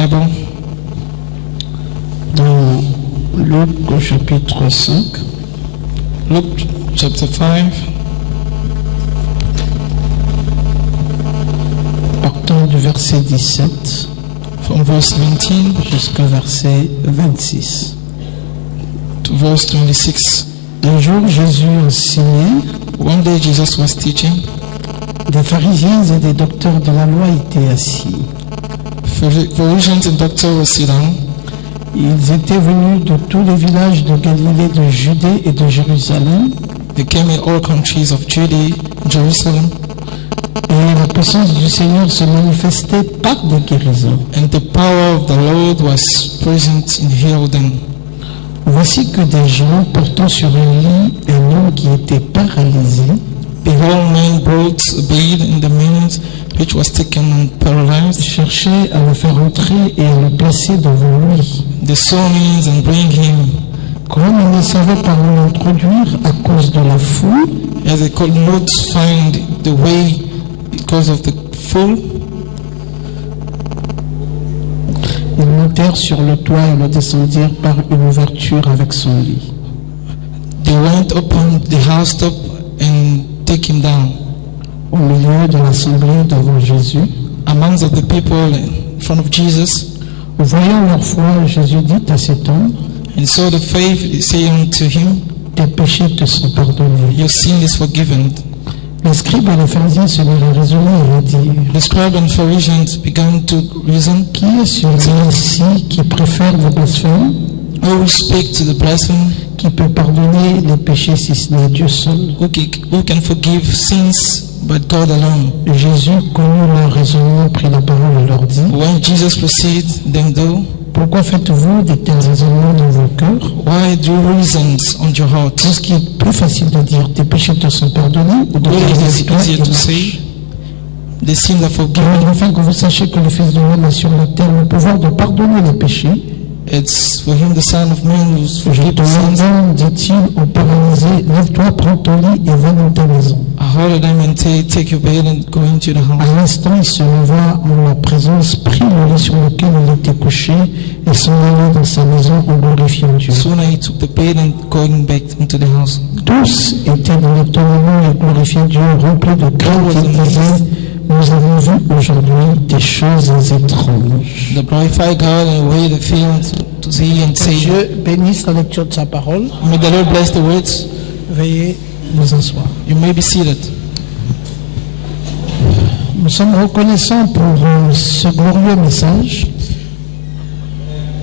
Bible. Dans Luc au chapitre 5. Luke chapter 5. Partant du verset 17. From verse 17 jusqu'au verset 26. To verse 26. Un jour, Jésus enseignait. One day Jesus was teaching. Des pharisiens et des docteurs de la loi étaient assis. Physicians and doctors were sitting down. Ils étaient venus de tous les villages de Galilée, de Judée et de Jérusalem. They came in all countries of Judea, Jerusalem. Et la puissance du Seigneur se manifestait par des guérisons. And the power of the Lord was present in healing. Voici que des gens portant sur un lit un homme qui était paralysé. Behold, men brought a bed in the minute which was taken and paralyzed. Cherchaient à le faire entrer et à le placer devant lui. They saw means and bring him. Comme ils ne savaient pas où l'introduire à cause de la foule, as they could not find the way because of the fool, ils montèrent sur le toit et le descendirent par une ouverture avec son lit. They went upon the housetop and take him down. Au milieu de l'assemblée devant Jésus, amongst the people in front of Jesus, voyant leur foi, Jésus dit à cet homme, and so the faith saying to him, tes péchés te sont pardonnés. Your sin is forgiven. Les scribes et les pharisiens se mirent à raisonner et à dire, the scribes and Pharisees began to reason, qui est celui-ci qui préfère le blasphème? Who will speak to the blasphemer? Qui peut pardonner les péchés si ce n'est Dieu seul? Who can forgive sins but God alone? Jésus connut leur raisonnement, prit la parole et leur dit, when Jesus proceeded them though, pourquoi faites-vous de tels raisonnements dans vos cœurs? Why do you reason on your heart? Est-ce qu'il est plus facile de dire tes péchés te sont pardonnés ou de dire easier to say the sins are forgiven? Afin que vous sachiez que le Fils de l'homme a sur la terre le pouvoir de pardonner les péchés. It's for him the Son of Man who's forgiven sins. Dit-il au paralysé, lève-toi, prends ton lit et va dans ta maison. I heard them and take your bed and go into the house. À l'instant, il se leva en la présence, prit le lit sur lequel il était couché et s'en alla dans sa maison en glorifiant Dieu. Soon he took the bed and going back into the house. Tous étaient dans l'étonnement et glorifiaient Dieu, remplis de crainte et disaient, nous avons vu aujourd'hui des choses étranges. The glorify God and way the field to see and say. Dieu bénisse la lecture de sa parole. May the Lord bless the words. Veuillez vous asseoir. You may be seated. Nous sommes reconnaissants pour ce glorieux message.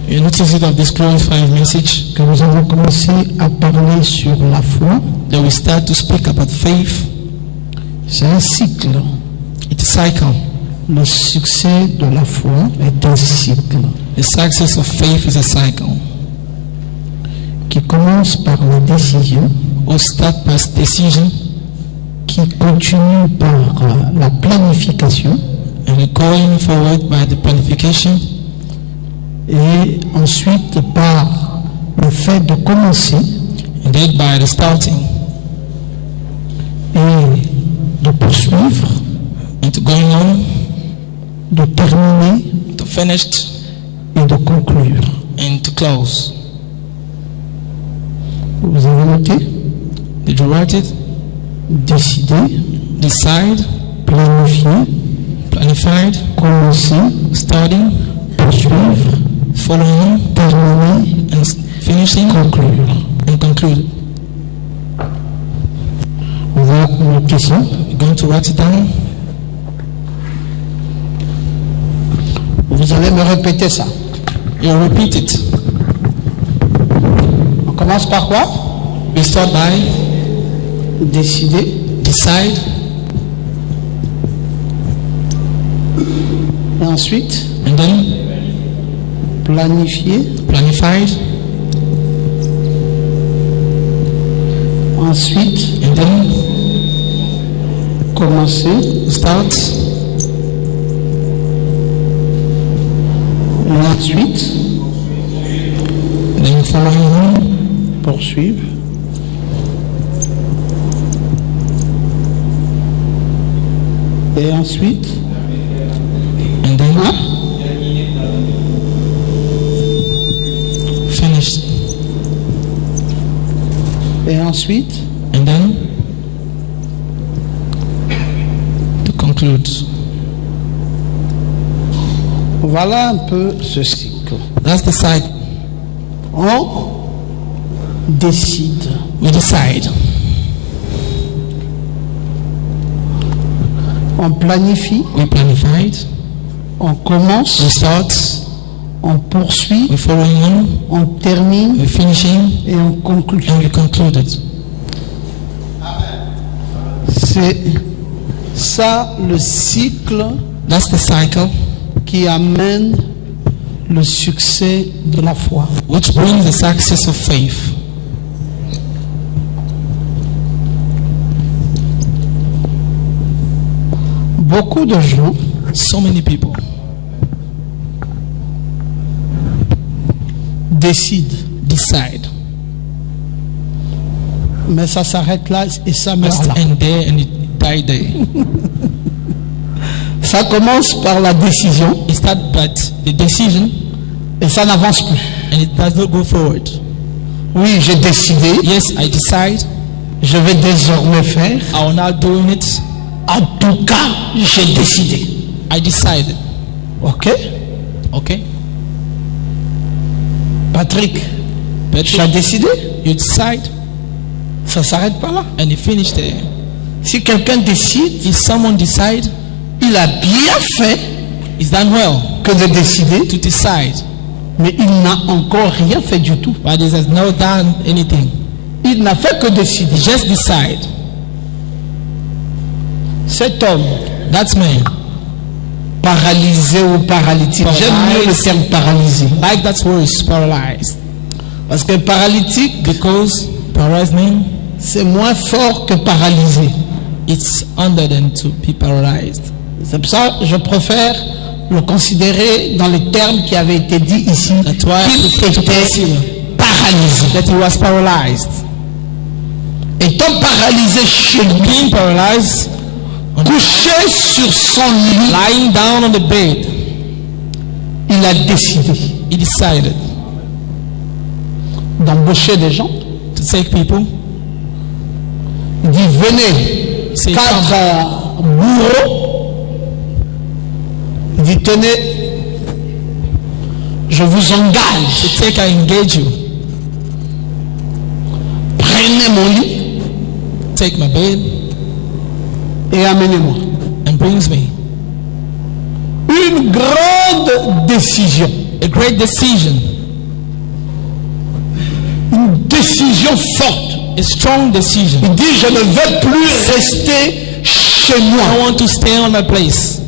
You notice it of this glorified message. Que nous avons commencé à parler sur la foi. That we start to speak about faith. C'est un cycle. It's a cycle. Le succès de la foi est un cycle. The success of faith is a cycle. Qui commence par la décision. Or start by decision. Qui continue par la planification. And going forward by the planification. Et ensuite par le fait de commencer. And then by the starting. Et de poursuivre. And to going on. De terminer. To finish. Et de conclure. And to close. Vous avez noté? Did you write it? Décider. Decide. Planifier. Planified. Commencer. Starting. Poursuivre. Following. Terminer. And finishing. Conclure. And conclude. On va noter ça. You're going to write it down. Vous allez me répéter ça. You'll repeat it. On commence par quoi? We start by décider. Decide. Et ensuite. And then planifier. Planified. Ensuite. And then commencer. Start. Et ensuite. Then following. Poursuivre. Et ensuite. And then ensuite, And then, to conclude, voilà un peu ce cycle. that's the cycle. On décide. We decide. On planifie. We planified. On commence. We start. On poursuit. We following on. On termine. We finishing. Et on conclut. And we concluded. C'est ça le cycle That's the cycle qui amène le succès de la foi. which brings the success of faith. Beaucoup de gens So many people décident, decide. mais ça s'arrête là et ça meurt Just là. end there and it die there. Ça commence par la décision It start but the decision et ça n'avance plus. and it does not go forward. Oui, j'ai décidé, Yes, I decide. je vais désormais faire. I will now doing it. En tout cas, j'ai décidé. I decided. Ok, Okay? Patrick, But tu as décidé? you decide Ça s'arrête pas là. and you finish there. Si quelqu'un décide, If someone decide, il a bien fait it's done well que de décider, to decide, mais il n'a encore rien fait du tout. but he has not done anything. Il n'a fait que décider. He just decide. Cet homme, That's man. paralysé ou paralytique, j'aime mieux le terme paralysé. Like that word is paralyzed. Parce que paralytique, Because paralyzed man, c'est moins fort que paralysé. it's under than to be paralyzed. C'est pour ça que je préfère le considérer dans les termes qui avaient été dits ici, That's why I qu'il prefer to était consider paralysé. that he was paralyzed. Étant paralysé chez lui, Being paralyzed, couché sur son lit, lying down on the bed, il a décidé he decided d'embaucher des gens. to take people. Il dit venez, C'est 4 bourreaux. Il dit tenez, je vous engage, To take, I engage you. prenez mon lit Take my bed et amenez-moi. and brings me. Une grande décision, A great decision, une décision forte. a strong decision. Il dit je ne veux plus rester chez I moi. want to stay on my place.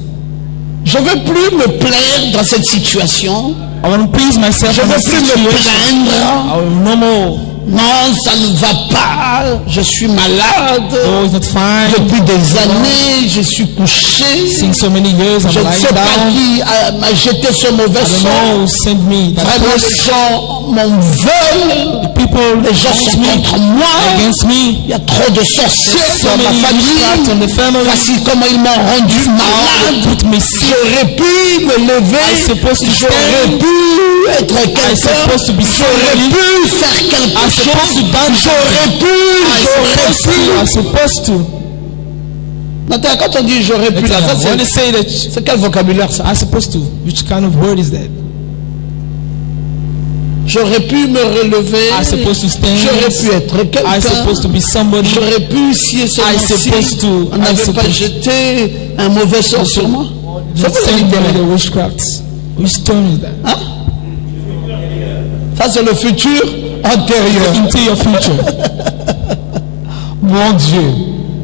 Je ne veux plus me plaindre dans cette situation. I want to please myself Je in ne this veux plus me situation. plaindre. I will no more. Non, ça ne va pas. Je suis malade. Oh, it's not fine. Depuis des années, je suis couché. Since so many years, Je I'm ne lying sais pas down. qui m'a jeté ce mauvais I don't sort. know who sent me that Vraiment, les curse. gens m'en veulent. The people Les gens against sont me, contre moi. against me. Il y a trop de sorciers So dans ma many witchcraft famille. on the family. Voici comment ils m'ont rendu They malade. put me sick. J'aurais pu me I lever. supposed to J'aurais stand. pu être quelqu'un. supposed to be J'aurais somebody. pu faire I quelque supposed to chose. dance. J'aurais pu. I'm supposed to. Nathan, quand on dit j'aurais pu, là, ça, When they c'est say that c'est quel vocabulaire ça? I'm supposed to, which kind of word is that? J'aurais pu me relever. I'm supposed to stand. J'aurais pu être I'm quelqu'un. supposed to be somebody. J'aurais pu, si et seulement I si supposed to- on n'avait I pas supposed- jeté un mauvais sort sur moi. Ça, vous Send allez me dire. the witchcrafts. Which term is that? Hein? Ça, c'est le futur antérieur. Into your future. Mon Dieu.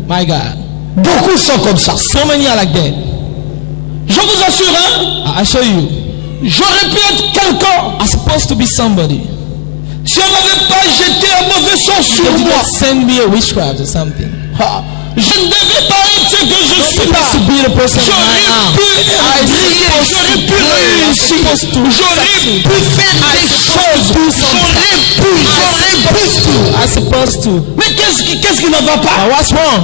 My God. Beaucoup sont comme ça. So many are like that. Je vous assure, hein, I show you. j'aurais pu être quelqu'un. I'm supposed to be somebody. Si on n'avait pas jeté un mauvais sort sur They did moi, not send me a witchcraft or something. je ne devais pas être ce que je suis supposed là. to be the person I J'aurais am. pu I'm briller, supposed j'aurais to pu play, I'm réussir, supposed to j'aurais succeed. pu faire des choses, j'aurais pu tout. I'm supposed to. Mais qu'est-ce qui ne va pas? Now what's wrong?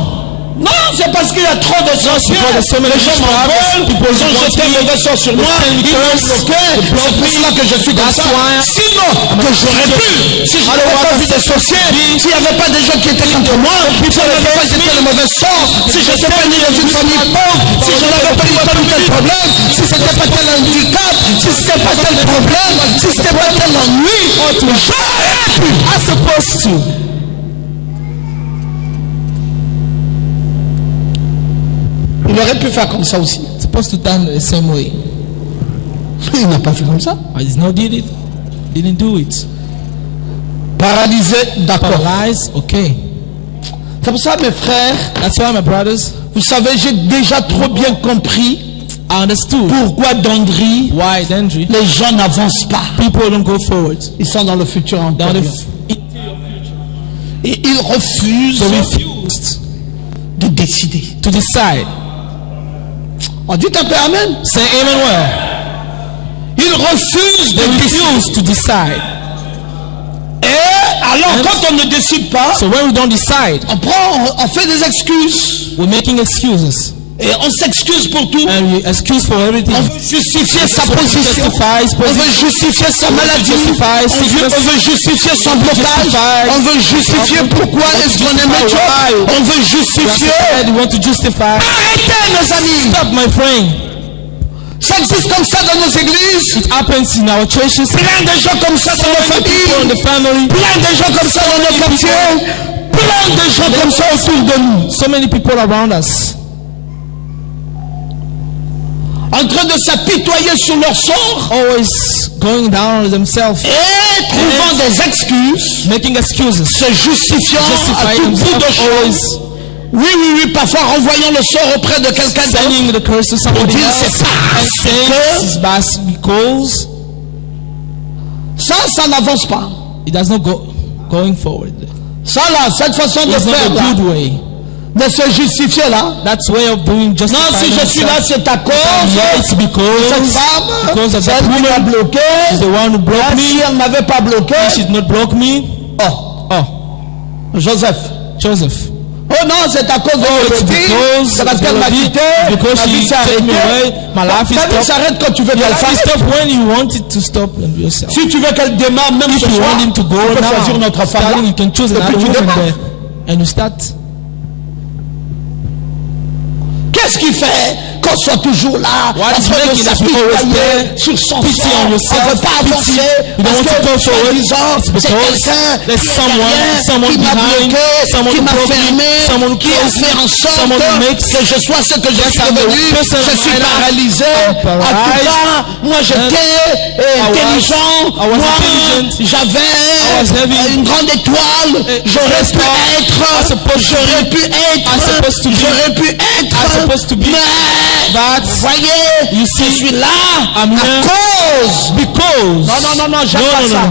Non, c'est parce qu'il y a trop de sorciers. Les gens m'envolent, ils ont jeté un mauvais sort sur moi, ils m'ont bloqué. C'est pour cela que je suis comme ça. Sinon, que j'aurais pu, si je n'avais pas vu des sorciers, s'il n'y avait pas des gens qui étaient contre moi, si je n'avais pas jeté le mauvais sort, si je n'étais pas né dans une famille pauvre, si je n'avais pas eu tel ou tel problème, si ce n'était pas tel handicap, si ce n'était pas tel problème, si ce n'était pas tel ennui, j'aurais pu. As opposed to. Il aurait pu faire comme ça aussi. Supposed to done the same way. Il n'a pas fait comme ça. But he's not did it. Didn't do it. Paralysé, d'accord. Paralyzed, okay. C'est pour ça, mes frères, That's why, my brothers, vous savez, j'ai déjà trop bien compris I understood pourquoi Dandry, why Dandry les gens n'avancent pas. people don't go forward. Ils sont dans le futur Down antérieur. the Et ils refusent they refused de décider. to decide. On dit un peu amen. Say amen well. Ils refusent They de décider. refuse to decide. Et alors, quand on ne décide pas, So when we don't decide, on fait des excuses. we're making excuses. Et on s'excuse pour tout. And we excuse for everything. On veut justifier sa position. Justify his On veut position. justifier sa maladie. Justify sickness. On veut justifier son blocage. On veut justifier pourquoi est-ce qu'on est médiocre. On veut justifier. You want to justify. Arrêtez, mes amis. Stop, my friend. Ça existe comme ça dans nos églises. It happens in our churches. Plein de gens comme ça dans nos People in familles. the family. Plein de gens comme ça dans nos quartiers. Plein de gens comme ça autour de nous. So many people around us. En train de s'apitoyer sur leur sort. Always going down on themselves. Et trouvant des excuses. Making excuses. Se justifiant à Justifying tout bout de themselves. choses. Always Oui, parfois renvoyant le sort auprès de quelqu'un d'autre. sending the curse to somebody Dire, else. c'est parce And saying que- this is bad because Ça n'avance pas. it does not go going forward. Ça là, cette façon de It's not faire a là, good way. de se justifier là. That's way of doing Non, justifying si je suis là, themselves. c'est à cause Yeah, it's cette because femme, of celle that qui m'a woman bloqué. is the one who blocked Ah, si me. elle ne m'avait pas bloqué, She did not block me. oh, Joseph. Joseph. Oh non, c'est à cause de It's Mélodie. because C'est parce qu'elle m'a quitté. because Ma vie she s'est took me arrêtée. away. My life is Ta vie stopped. s'arrête quand tu veux Your qu'elle life is s'arrête. stopped when you want it to stop and yourself. Si tu veux qu'elle démarre même If ce you soir, want him to go tu peux choisir now, notre femme starting, là. you can choose Et another puis tu woman démarres. there, and you start. Qu'est-ce qui fait qu'on soit toujours là, What en is train de making us always s'apitoyer there? sur son Pity sort? on On ne yourself, veut pas pity. avancer You don't parce want to que go forward. soi-disant, It's c'est because quelqu'un there's qui est someone derrière, qui m'a behind, bloqué, someone qui who m'a broke me, fermé, someone who qui a closed fait me, en sorte someone who makes que je sois ce que je suis I'm the devenu. person Je suis right now. paralysé. I'm En tout paralyzed. cas, moi j'étais intelligent. I was Moi, intelligent. I was j'avais having une grande étoile. J'aurais pu supposed to be. J'aurais pu être. I'm supposed to be. Mais, But vous voyez, you je see, suis là I'm à here cause. because Non, j'aime pas ça.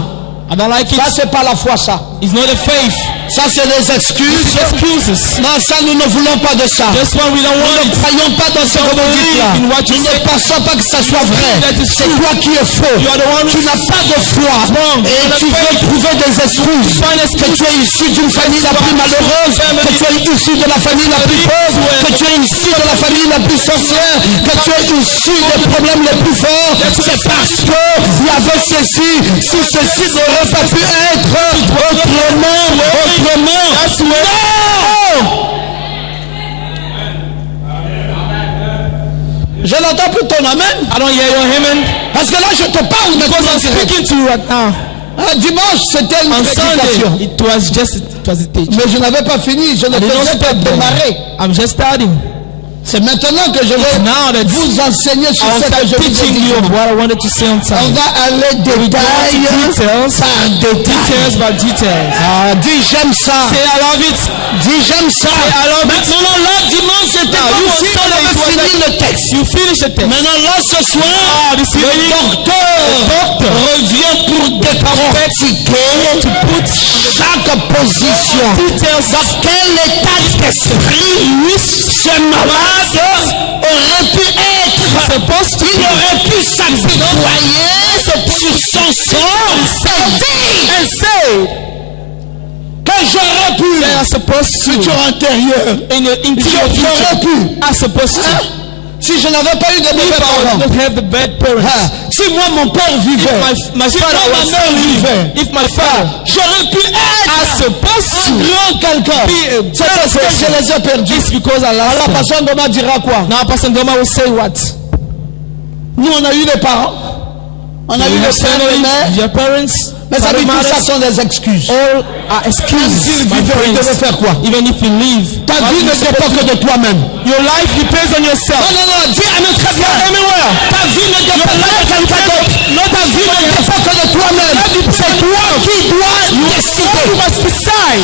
I don't like it. Ça, c'est pas la foi, ça. It's not a faith. Ça, c'est des excuses. It's excuses. Non, ça, nous ne voulons pas de ça. That's why we don't Nous want ne it. croyons pas dans ce que vous dites là. in what you Nous ne say. pensons pas que ça soit vrai. That is C'est true. toi qui es faux. You are the one Tu n'as pas de foi. wrong. Et You are tu the veux faith. trouver des excuses. Find Que excuses. tu es issu d'une famille la plus malheureuse. Que tu es issu de la famille la plus pauvre. Que tu es issu de la famille la plus sorcière. Que tu es issu des problèmes les plus forts. C'est parce que il y avait ceci. Si ceci n'aurait pas pu être autrement. Non! Je n'entends plus ton amen. I don't hear your amen. Parce que là, je te parle Because maintenant. I'm speaking to you right now. Dimanche, c'était une On prédication. Sunday, it was a teach. Mais je n'avais pas fini. Je ne I did not faisais pas stop there. démarrer. I'm just starting. C'est maintenant que je vais Now that vous enseigner sur I'll ce que start je vous ai teaching dit. you of what I wanted to say on On time. va aller détail Details par détail. Details by details. Ah, dis j'aime ça. Say I love it. Dis j'aime ça. I love it. Maintenant là, dimanche, c'était Now, comme you si said on it avait was fini like- le texte. You finish the text. Maintenant là, ce soir, this le evening, docteur revient pour décortiquer to put chaque position. details Dans quel état d'esprit ce malade aurait pu être. supposed to Il be aurait pu s'apitoyer sur son sort. and say Que J'aurais pu. They are supposed to. Futur intérieur. In your interior J'aurais future. pu. Are supposed to. Si je n'avais pas eu de mauvais If I parents. don't have the bad parents. Si moi mon père vivait. My si father moi was ma mère vivait. If my father. J'aurais pu être Are supposed un to. grand quelqu'un. C'est parce que je les ai perdus. It's because I lost Alors them. Pasteur Ndoma dira quoi? Now Pastor Ndoma will say what? Nous on a eu des parents. On a eu des pères et des mères. Your parents. Mais ça dit tout ça sont des excuses. All are excuses. S'ils My vivaient, ils devaient friends. faire quoi? Even if you leave. Ta vie ne dépend que de toi-même. Your life depends on yourself. Non, dis Amen très bien. Everywhere. Ta vie ne dépend pas de quelqu'un d'autre. Ta vie ne dépend que de toi-même. C'est toi qui dois décider. You must decide.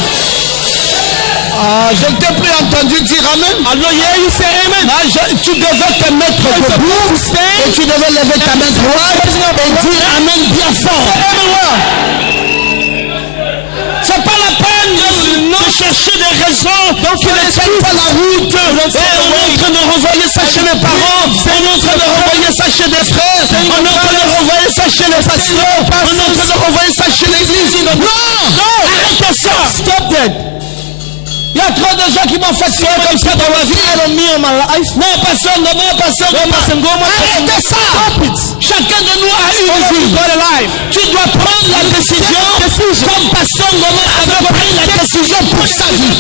Je ne t'ai plus entendu dire Amen. I don't hear you say amen. Tu devais te mettre debout et tu devais lever ta main droite et dire Amen bien fort. C'est pas la peine de chercher des raisons qui ne tiennent pas la route. On est en train de renvoyer ça chez les parents. On est en train de renvoyer ça chez des frères. On est en train de renvoyer ça chez les pasteurs. On est en train de renvoyer ça chez l'église. Non, arrêtez ça. Stop that. Il y a trop de gens qui m'ont fait ça comme ça dans ma vie. Non, personne ne m'a passé. Arrêtez ça. Chacun de nous a une vie. Tu dois prendre la décision comme personne ne m'a pris la décision pour sa vie.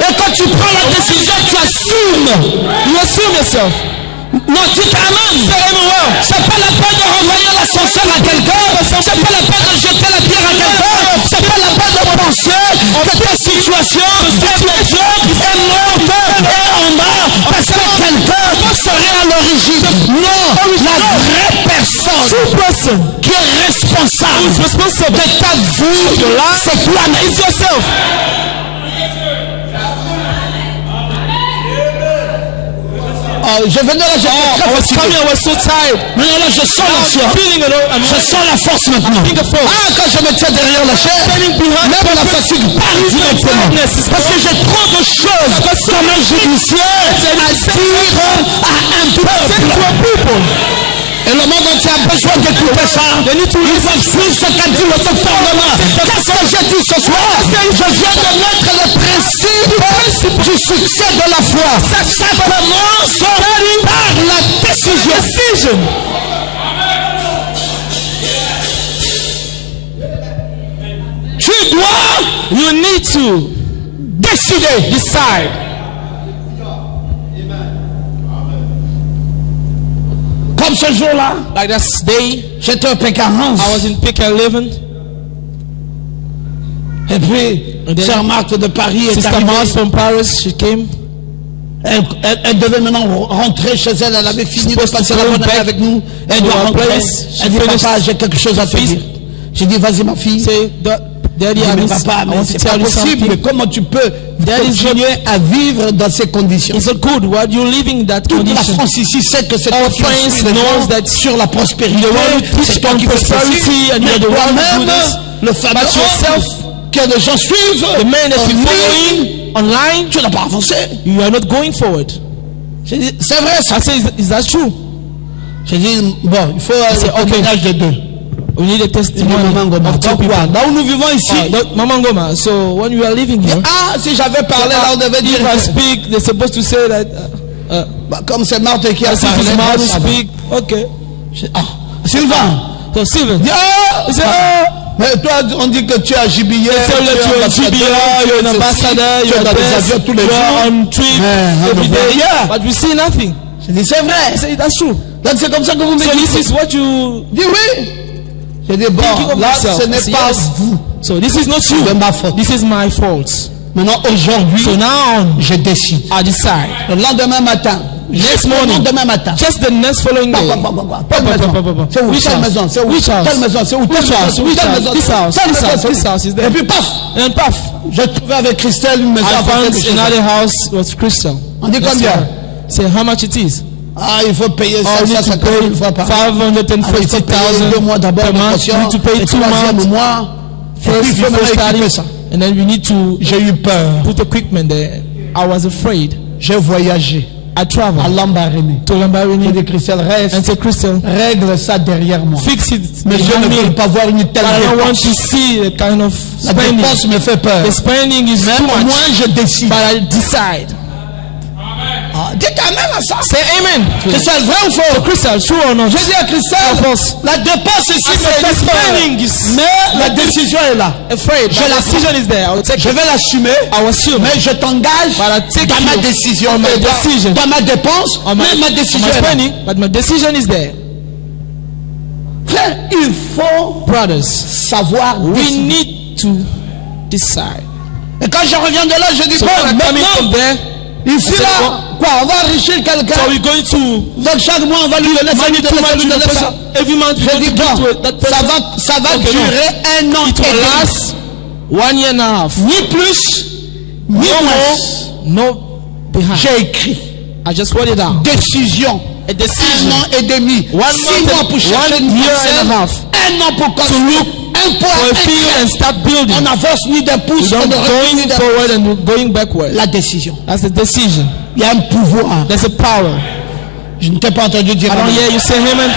Et quand tu prends la décision, tu assumes. You assume yourself. Non, tu t'amènes. C'est pas la peine de renvoyer l'ascenseur à quelqu'un. C'est pas la peine de jeter la pierre à quelqu'un. C'est pas la peine de penser que ta situation est médiocre, est morte, est en bas parce que quelqu'un serait à l'origine. Non, la vraie personne qui est responsable de ta vie, c'est toi-même. It's yourself. Je venais là, j'étais très fatigué. I was so tired. Maintenant là, je sens l'action. Je sens la force maintenant. Quand je me tiens derrière la chaise, même la fatigue part directement. Parce que j'ai trop de choses dans ma judiciaire à dire à un peuple. Et le monde entier a besoin d'écouter ça. Ils doivent suivre ce qu'a dit le gouvernement. Qu'est-ce que j'ai dit ce soir? Je viens de mettre le principe du succès de la foi. Ça commence par la décision. Tu dois, You need to décider. decide. Comme ce jour-là, Like that day, j'étais au P40. I was in Pick-11. Et puis, Sœur Marthe de Paris est Sister arrivée. Mars from Paris, she came. Elle devait maintenant rentrer chez elle. Elle avait fini de passer la bonne année avec nous. Elle doit rentrer. Elle dit, papa, j'ai quelque chose à te dire. J'ai dit, vas-y ma fille. Say, Daddy, Mais I papa, mais want to c'est pas tell you possible. something. Comment tu peux continuer à vivre dans ces conditions? It's not good. Why are you living in that Toute la condition? France ici sait que c'est Our toi qui friends instruis les knows gens that sur la prospérité. C'est toi on qui fais prosperity ceci. and Mais you're the one who toi-même, do this. le fameux But yourself, homme que les gens suivent, the man that en you ligne, following online, tu n'as pas avancé. you are not going forward. J'ai dit, c'est vrai ça. I say, is that true? J'ai dit, bon, il faut un témoignage de deux. We need a J'ai dit, testimony Maman Ngoma, of two donc people. quoi? Là où nous vivons ici, Mama Ngoma, so when you are living here, si j'avais parlé là, on devait dire, if I speak, they're supposed to say that. comme c'est Marthe qui a As if parlé, it's moi, Mary ça va. speak. Okay. Sylvain, So Stephen, dis, he said, mais toi, on dit que tu es à JBA, tell that you're a GBA, you're an ambassador, tu you're es dans des avions tous les jours. on trip on every ne voit day, rien. but we see nothing. J'ai dit, c'est I vrai. say, that's true. Donc c'est comme ça que vous me So this dites. is what you Dis oui. J'ai dit, thinking bon, of là, yourself. ce I n'est say, pas yes. vous. So this is not C'est you. de ma faute. This is my fault. Maintenant, aujourd'hui, So now je décide. I decide. Le lendemain matin. Next Le morning. lendemain matin. Just the next following day. Quelle maison? C'est où? Which Quelle house? maison? C'est où? Which house? Quelle maison? C'est où? Which house? Which Quelle house? maison? This house. Quelle This maison? house. This house is there. Et puis paf, And paf, j'ai trouvé avec Christelle une maison I à côté found de chez another elle. house with Crystal. On dit That's combien? why. Say how much it is. Ah, il faut payer Oh, you need to 550 000 fois pay par an. Alors, il faut payer 550,000 2 mois d'abord per de month. caution, You need to pay et 2 troisième months mois. Et puis, first il faut before maintenant équiper starting, ça. and then you need to J'ai eu peur. put equipment there. I was afraid. J'ai voyagé. I travel à Lambaréné. to J'ai Lambaréné dit, Christelle, reste, and say, Crystal, règle ça derrière moi. fix it Mais je behind ne veux me. pas voir une telle But I don't want dépense. to see a kind of La spending. dépense me fait peur. The spending is Mais too au much. moins je décide. But I decide. Ah, dites amen à ça. Say amen. Christelle, vrai ou So faux? Crystal, true or not? Je dis à Christelle, False. la dépense ici I me say the fait peur. spending is Mais la décision est là. afraid. Je But la the decision is there. I will take Je it. vais l'assumer. I will assume. Mais je t'engage But I take dans ma you décision, on my et decision. dans ma dépense, On my, mais ma on décision my est là. spending, but my decision is there. Frère, il faut Brothers, savoir we décider. need to decide. Et quand je reviens de là, je dis So bon, when I'm coming from maintenant, there, ici I said, là, quoi, on va enrichir quelqu'un. so we're going to Donc chaque mois, on va lui donner ça, money lui too donner ça, much lui to the donner ça. person. Every month Je we're dis going to bon, give to that person. ça va Okay, durer un an It et will demi. last 1 year and a half. Ni plus, ni No moins. more, no behind. J'ai écrit I just wrote it down. décision. A Un decision. an et demi. 1 month 6 mois pour chercher 1 une year parcelle. and a half. Un an pour construire. Un point. For a Un field trait. and start building. On n'avance ni d'un pouce, You on don't ne recule ni going d'un forward and going backward. La décision. That's the decision. Il y a un pouvoir. There's a power. Je ne t'ai pas entendu dire I don't amen. hear you say amen.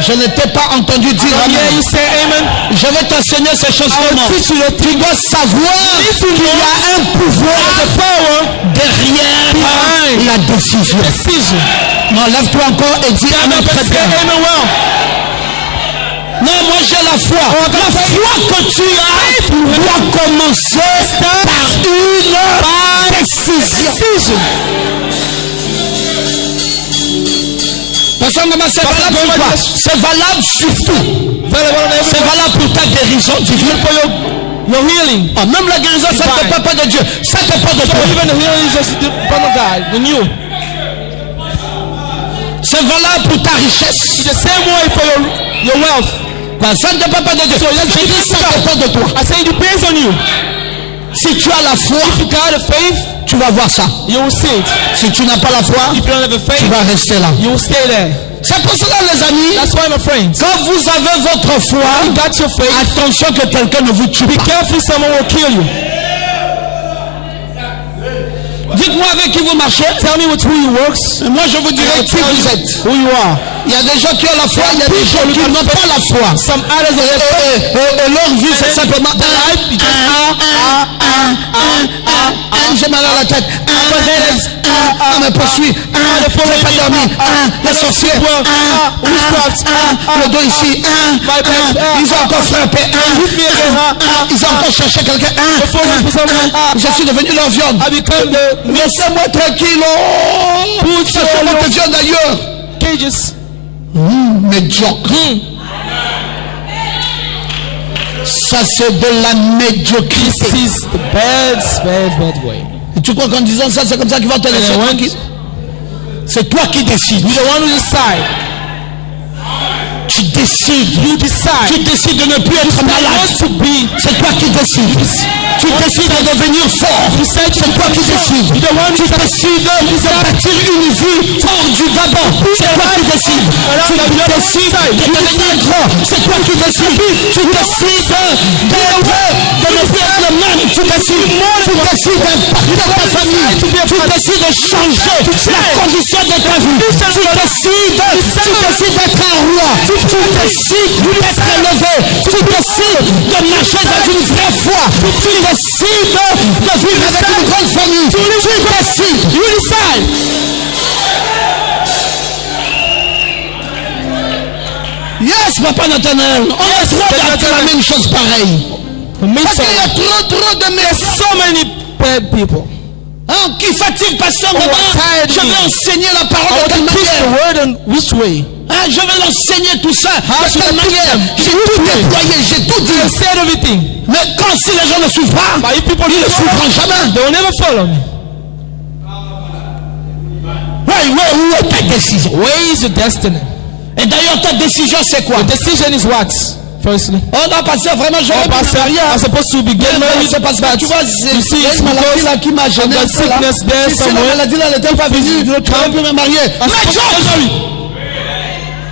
Je ne t'ai pas entendu I dire don't hear amen. you say amen. Je vais t'enseigner ces choses I will comment. teach you the Tu dois savoir qu'il y a un pouvoir power derrière behind la décision. decision. Non, lève-toi encore et dis amen très Say bien. amen well. Non, moi j'ai la foi. La foi que tu as doit commencer par une décision. Personne ne c'est valable sur quoi? C'est valable sur tout. C'est valable pour ta guérison divine. Your healing. Ah, même la guérison, ça ne dépend pas de Dieu. Ça dépend de So toi. even the healing is just from God, than you. C'est valable pour ta richesse. It's the same way for your wealth. Ben, ça ne dépend pas de Dieu. Je dis ça dépend de toi. I say it depends on you. Si tu as la foi, If you got a faith, tu vas voir ça. you will see it. Si tu n'as pas la foi, If you don't have a tu faith, vas rester là. you will stay there. C'est pour cela, les amis, That's why, my friends, quand vous avez votre foi, you got your faith. attention que quelqu'un ne vous tue Be pas. careful, someone will kill you. Dites-moi avec qui vous marchez. Tell me with who you works. Et moi, je vous dirai qui Tell vous you êtes. who you are. Il y a des gens qui ont la foi, il y a des gens qui n'ont pas la foi. Some others are Et leur vie, c'est simplement j'ai mal à la tête. Me poursuit. J'ai pas dormi. Les sorciers. Le dos ici. Ils ont encore frappé. Ils ont encore cherché quelqu'un. Je suis devenu leur viande. Laissez-moi tranquille. Cherchez votre viande ailleurs. cages. Médiocre. Ça, c'est de la médiocrité. This is the bad way. Et tu crois qu'en disant ça, c'est comme ça qu'il va te laisser And tranquille? C'est toi qui décides. You're the one who decide. Tu décides. You decide. Tu décides de ne plus être malade. To be. C'est toi qui décides. Tu décides de devenir fort. C'est toi qui décides. Tu décides de bâtir une vie hors du Gabon. C'est toi qui décides. Tu décides de devenir grand. C'est toi qui décides. Tu décides de ne plus être le même. Tu décides d'impacter ta famille. Tu décides de changer la condition de ta vie. Tu décides d'être un roi. Tu décides d'être élevé. Tu décides de marcher dans une vraie foi. Tu décides de vivre avec une grande famille. Tu décides. You decide. Yes, Papa Nathanaël. On a trop d'être la même chose pareille. Parce qu'il y a trop de messages. So many bad people. Hein, qui fatigue pasteur Oh, Baba. tired Je me. vais enseigner la parole I de quelle want to teach the manière. word on which way. Hein, je vais l'enseigner tout ça. De should quelle I teach manière. them? J'ai tout déployé, j'ai tout I dit. said everything. Mais quand si les gens ne suivent pas, But if people ils ne don't suivront jamais. they will never follow me. Où est ta décision? Where is your destiny? Et d'ailleurs, ta décision, c'est quoi? Your decision is what? Firstly. Oh non, pasteur, vraiment, j'aurais Oh, pas pastor, fait rien. I'm supposed to be getting married. C'est parce que tu vois, il You see, y a it's une maladie because là qui m'a gêné. of the sickness there Si la somewhere. maladie là n'était pas venue, j'aurais pu me marier. I'm Mais supposed to get married.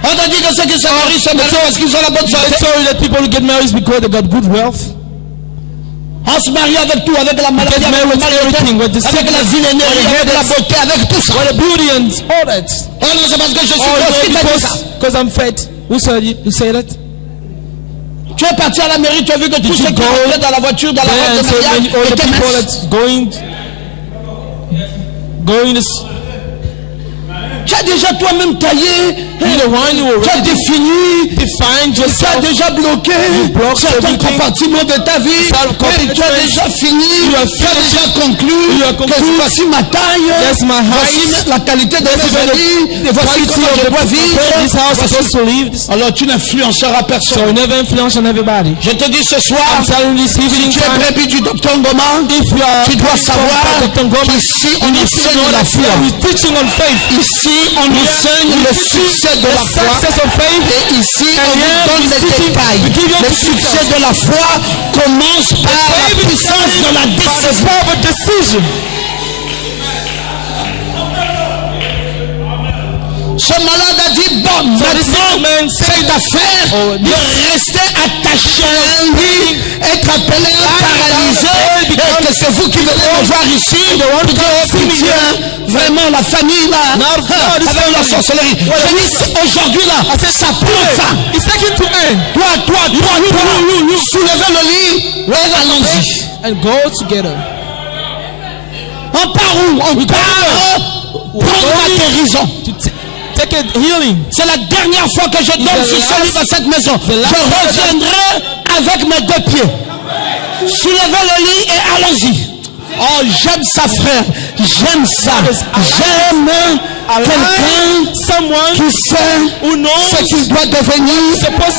on t'a dit que ceux qui se marient sont mariés parce qu'ils ont la bonne It's santé. sorry that people who get married is because they got good wealth. On se marie avec tout, avec la maladie, Get married with everything, with the avec la sickness, vilainerie, avec la beauté, avec tout ça. with the beauty and all that. Oh non, c'est parce que je suis Oh, grosse qui no, t'a dit ça. because I'm fat. Who said you say that? Tu es parti à la mairie, tu as vu que tous ceux qui rentraient dans la voiture, dans la Yeah, robe and de so mariage, many all the étaient people minces. that's going this. Tu as déjà toi-même taillé, You're the one who tu as already défini, defined tu as yourself. déjà bloqué blocked certains everything. compartiments de ta vie, et tu as déjà fini, You have tu as déjà conclu You have que concluded. voici ma taille, That's my voici height. la qualité de That's mes even amis, the voici quality comment of je the dois place vivre. this house Voici- supposed to live. Alors tu n'influenceras So personne. never influence on everybody. Je te dis ce soir, I'm telling you this evening tu es time. brebis du docteur Ngoma, If you are tu dois savoir qu'ici on enseigne la foi. we're teaching on faith. Ici on enseigne le succès de la The foi. success of faith. Et ici on And vous here donne we les teach you- détails. we give you Le the succès details. de la foi commence par la Faith is puissance de la by the décision. power of decision. Ce malade a dit bon, this maintenant man cette affaire Oh, de rester attaché à un lit, être appelé un paralysé, et que c'est vous qui venez me voir ici, pour dire oh putain, vraiment la famille là, avec la sorcellerie. Je dis aujourd'hui là, ça prend fin. It's taking to end. Toi, soulevez le lit, ouais, allons-y. And go together. On part où? On part prendre la guérison. Take a healing. C'est la dernière fois que je donne ce livre à cette maison. Je reviendrai avec mes deux pieds. Soulevez le lit et allons-y. Oh, j'aime ça, frère. J'aime ça. J'aime quelqu'un qui sait ce qu'il doit devenir.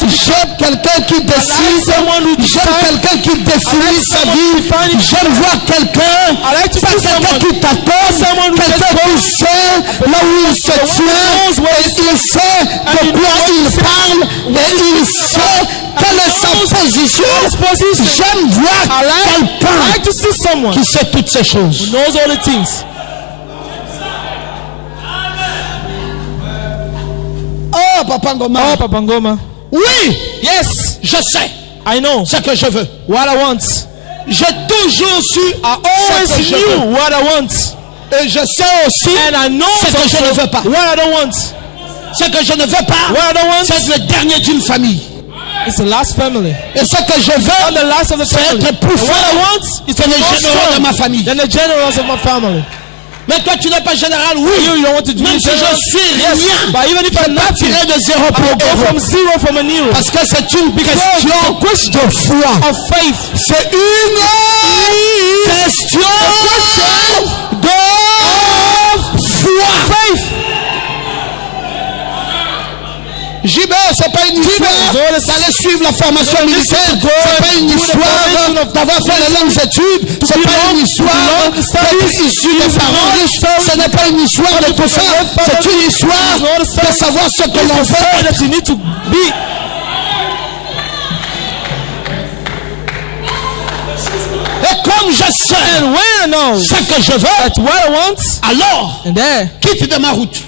J'aime quelqu'un qui décide. J'aime quelqu'un qui définit sa vie. J'aime voir quelqu'un, pas quelqu'un qui t'attend, quelqu'un qui sait là où il se tient, et il sait de quoi il parle, et il sait quelle est sa position. J'aime voir quelqu'un qui sait toutes ces choses. Knows all the things. Oh, Papa Ngoma. Oh, Papa Ngoma. Oui, Yes, je sais I know ce que je veux. what I want. J'ai toujours su I ce que always je veux. knew what I want. Et je sais aussi And I know ce que je ne veux pas. what I don't want. Ce que je ne veux pas, What I don't want c'est le dernier d'une famille. is the last family. Et ce que je I'm veux, the last of the c'est family. être plus And what I fort want is to que be les more généraux de ma strong famille. than the generals of my family. Mais toi, tu n'es pas général, oui. You don't want to do Même it, si je suis yes, rien, but even if I'm nothing, tiré de zéro I pour go zéro. from zero from a zero. Parce que c'est une question de foi. Of faith. C'est une question de foi. Faith. JB, c'est pas une histoire d'aller suivre la formation militaire, c'est pas une histoire d'avoir fait les longues études, c'est pas une histoire d'être issu des parents riches, ce n'est pas une histoire de tout ça, c'est une histoire de savoir ce que l'on fait. That you need to be. Et comme je sais And when I know ce que je veux, that what I want, alors and there, quitte de ma route.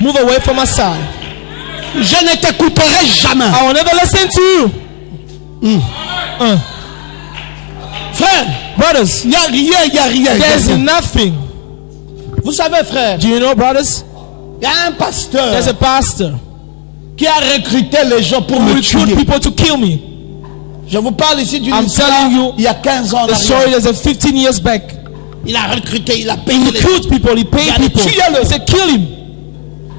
move away from my side. Je ne t'écouterai jamais. I will never listen to you. Frère, Brothers, il n'y a rien, il n'y a rien. there's nothing. Vous savez, frère, Do you know, brothers? il y a un pasteur There's a pastor qui a recruté les gens pour who me recruit tuer. people to kill me. Je vous parle ici d'une I'm histoire telling you il y a 15 ans en The story arrière. there's a 15 years back. Il a recruté, il a payé He les killed people, he paid allait people. tuer le- He said, kill him.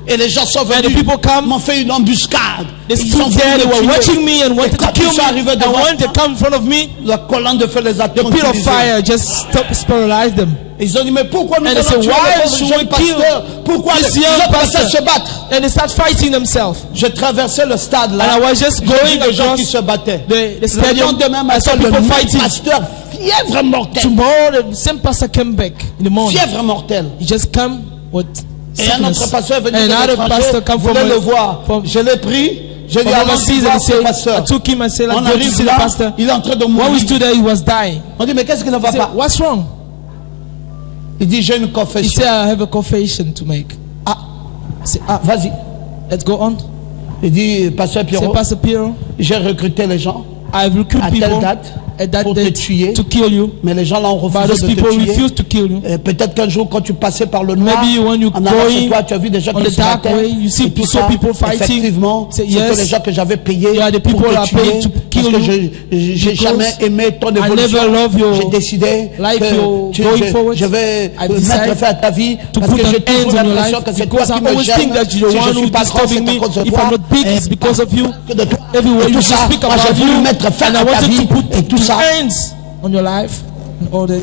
Et les gens sont And the venus, people come, m'ont fait une embuscade. they Ils stood ont there, voulu they me were tuer. watching me and wanted to quand kill ils sont me. arrivés And devant when they come in front of me, la colonne de feu les a the pit of tranquillisés. fire just paralyzed them. Ils ont dit, mais pourquoi nous And they allons said, tuer why le pauvre should jeune we kill pasteur? Pourquoi this les young autres passaient pastor? se battre? And they start fighting themselves. Je traversais le stade là. And I was just J'ai vu going des gens across qui se battaient. the Le stadium. lendemain I matin, saw le people même fighting. pasteur, fièvre mortelle. Tomorrow, the same pastor came back in the morning. Fièvre mortelle. He just come with Et un autre sickness. pasteur est venu And de another pastor l'étranger, come from, voulait le voir. from Je l'ai pris, je lui ai from allons overseas and voir he ce said, I pasteur. took him and said, On let's go to arrive see the là, pastor. il est en train de When we mourir. stood there, he was dying. On dit, mais qu'est-ce qui ne va I said, pas? what's wrong? Il dit, j'ai une He confession. said, I have a confession to make. Ah, I said, vas-y. let's go on. Il dit, pasteur I said, Pierrot, Pastor Piero, j'ai recruté les gens I've recruited à telle people date. that pour te date tuer. to kill you. Mais les gens là ont But refusé those de people te tuer. refuse to kill you. Peut-être qu'un jour, quand tu passais par le noir, Maybe when you en allant chez going toi, tu as vu des gens on qui the se dark battaient. way, you see Et tout saw ça, people fighting. effectivement, Say, c'était yes, les gens que j'avais payés you are the pour people te I paid to tuer. kill Parce que you. j'ai Because jamais aimé ton I évolution. never love your J'ai décidé life, your que going forward. je vais I've mettre decided fin à ta vie to parce put que an j'ai toujours end on your l'impression life que c'est toi because qui I me always gênes. think that Si you're the je one suis who's pas grand, disturbing c'est à me. cause de If toi. I'm not big, it's because of you. Que de toi. Everywhere Et you tout just ça, speak moi j'ai about voulu you, mettre fin and I à ta wanted vie to put et tout ça. ends on your life and all that.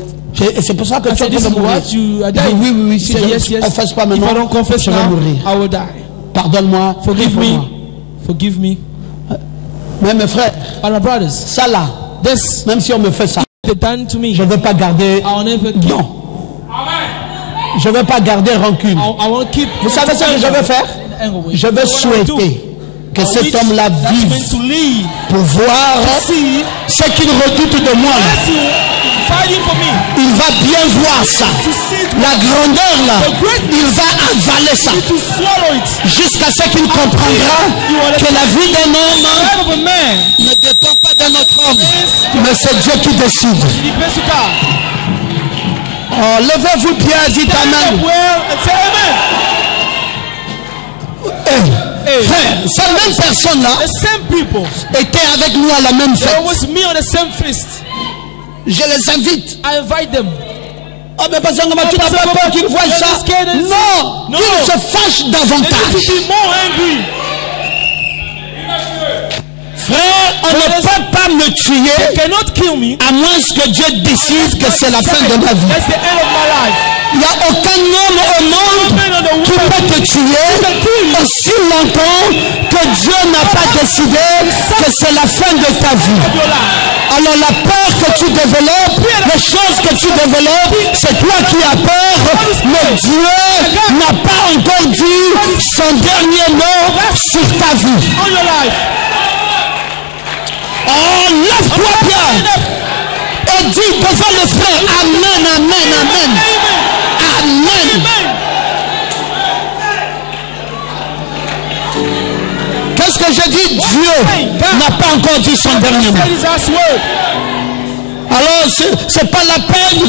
Et c'est pour ça que I tu es en said, this train is de mourir. what you are Il dit, dying. oui, oui, He si said, je yes, ne yes. confesse pas If I maintenant, don't confess je vais now, mourir. I will die. Pardonne-moi. Forgive me. réponds-moi. Forgive me. Mais mes frères, But my brothers, ça là, this même si on me fait ça, they done to me. je ne veux pas garder. I'll never keep. Non. Je ne veux pas garder rancune. I won't keep. Vous savez ce que je veux faire? Je veux souhaiter que cet homme-là vive pour voir ce qu'il redoute de moi. Il va bien voir ça. La grandeur là, il va avaler ça. Jusqu'à ce qu'il comprendra que la vie d'un homme ne dépend pas d'un autre homme, mais c'est Dieu qui décide. Oh, levez-vous bien, dites Amen. Frère, ces mêmes personnes-là étaient avec nous à la même fête. Je les invite. I invite them. Oh, mais parce que tu n'as pas peur qu'ils voient ça. Non, ils se fâchent davantage. Frère, on ne peut pas me tuer à moins que Dieu décide que c'est la fin de ma vie. Il n'y a aucun homme au monde qui peut te tuer aussi longtemps que Dieu n'a pas décidé que c'est la fin de ta vie. Alors la peur que tu développes, les choses que tu développes, c'est toi qui as peur, mais Dieu n'a pas encore dit son dernier mot sur ta vie. Oh, lève-toi bien et dis devant le frère, Amen, Amen, Amen. Amen. Qu'est-ce que je dis? Dieu n'a pas encore dit son dernier mot. Alors, c'est pas la peine.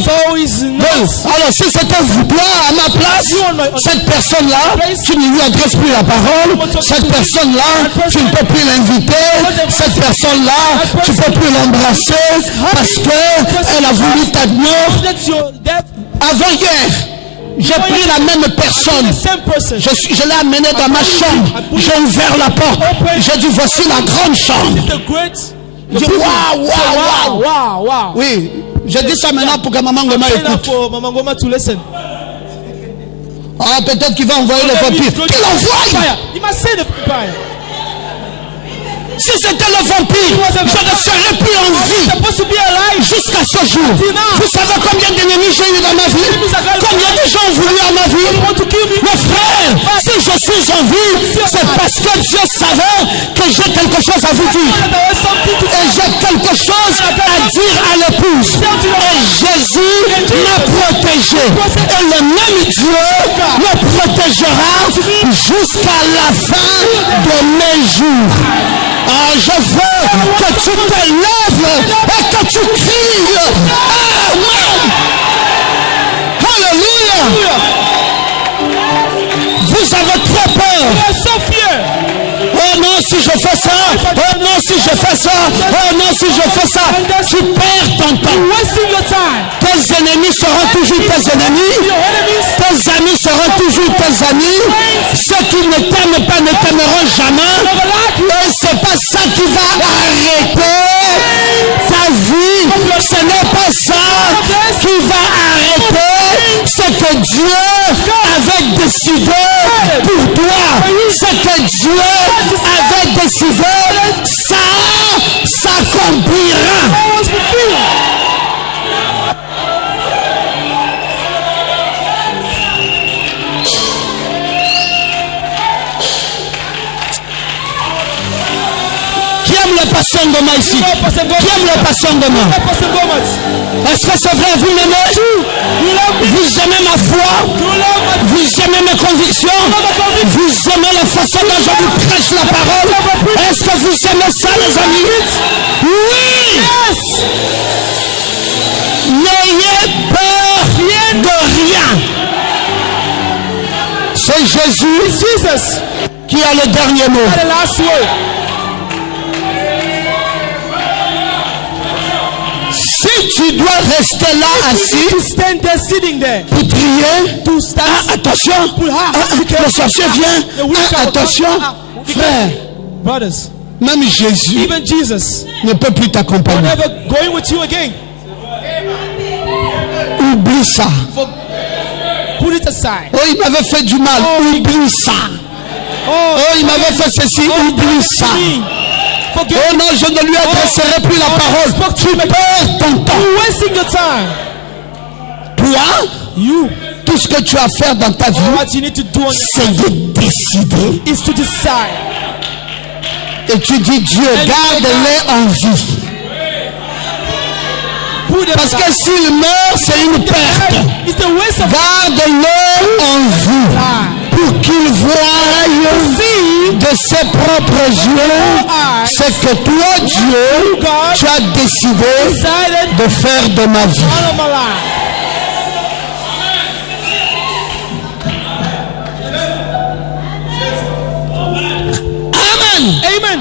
Alors, si c'était toi à ma place, cette personne-là, tu ne lui adresses plus la parole. Cette personne-là, tu ne peux plus l'inviter. Cette personne-là, tu ne peux plus l'embrasser parce qu'elle a voulu t'admirer. Avant hier, j'ai pris la même personne. Je l'ai amené dans ma chambre. J'ai ouvert la porte. J'ai dit, voici la grande chambre. Je dis, waouh, waouh, waouh, waouh. Oui, je dis ça maintenant pour que Maman Ngoma écoute. Ah, peut-être qu'il va envoyer le vampire. Qu'il envoie! Si c'était le vampire, je ne serais plus en vie jusqu'à ce jour. Vous savez combien d'ennemis j'ai eu dans ma vie? Combien de gens ont voulu à ma vie? Mes frères, si je suis en vie, c'est parce que Dieu savait que j'ai quelque chose à vous dire. Et j'ai quelque chose à dire à l'épouse. Et Jésus m'a protégé. Et le même Dieu me protégera jusqu'à la fin de mes jours. Ah, je veux que tu te lèves et que tu cries. Amen. Alléluia. Vous avez trop peur. Oh non, si je fais ça. Oh non, si je fais ça. Oh non, si je fais ça. Tu perds ton temps. Tes ennemis seront toujours tes ennemis. Tes amis seront toujours tes amis. Ceux qui ne t'aiment pas ne t'aimeront jamais. Et c'est pas ça qui va arrêter ta vie. Ce n'est pas ça qui va arrêter ce que Dieu avait décidé pour toi. Ce que Dieu avait décidé, ça s'accomplira. Qui aime le passion de moi ici? Qui aime le passion de moi? Est-ce que c'est vrai? Vous m'aimez? Vous aimez ma foi? Vous aimez mes convictions? Vous aimez la façon dont je vous prêche la parole? Est-ce que vous aimez ça, les amis? Oui! Yes! N'ayez peur de rien. C'est Jésus qui a le dernier mot. The last word. Si tu dois rester là assis To stand there, sitting there. pour prier, To stand. attention, le sorcier vient, attention, frère, Brothers, même Jésus even Jesus, ne peut plus t'accompagner. never going with you again. Oublie ça. Put it aside. Oh, il m'avait fait du mal, oublie ça. Oh, il m'avait fait ceci, oublie ça. Oh non, je ne lui adresserai plus la parole. Tu perds ton temps. You're wasting your time. Toi, You, tout ce que tu as à faire dans ta vie, what you need to do on your c'est de décider. is to decide. Et tu dis, Dieu, garde-les en vie. Put them Parce que aside. s'il meurt, c'est une perte. It's the waste of Garde-le en vie. Pour qu'il voie de ses propres yeux ce que toi, Dieu, tu as décidé decided de faire de ma vie. all of my life. Amen. Amen.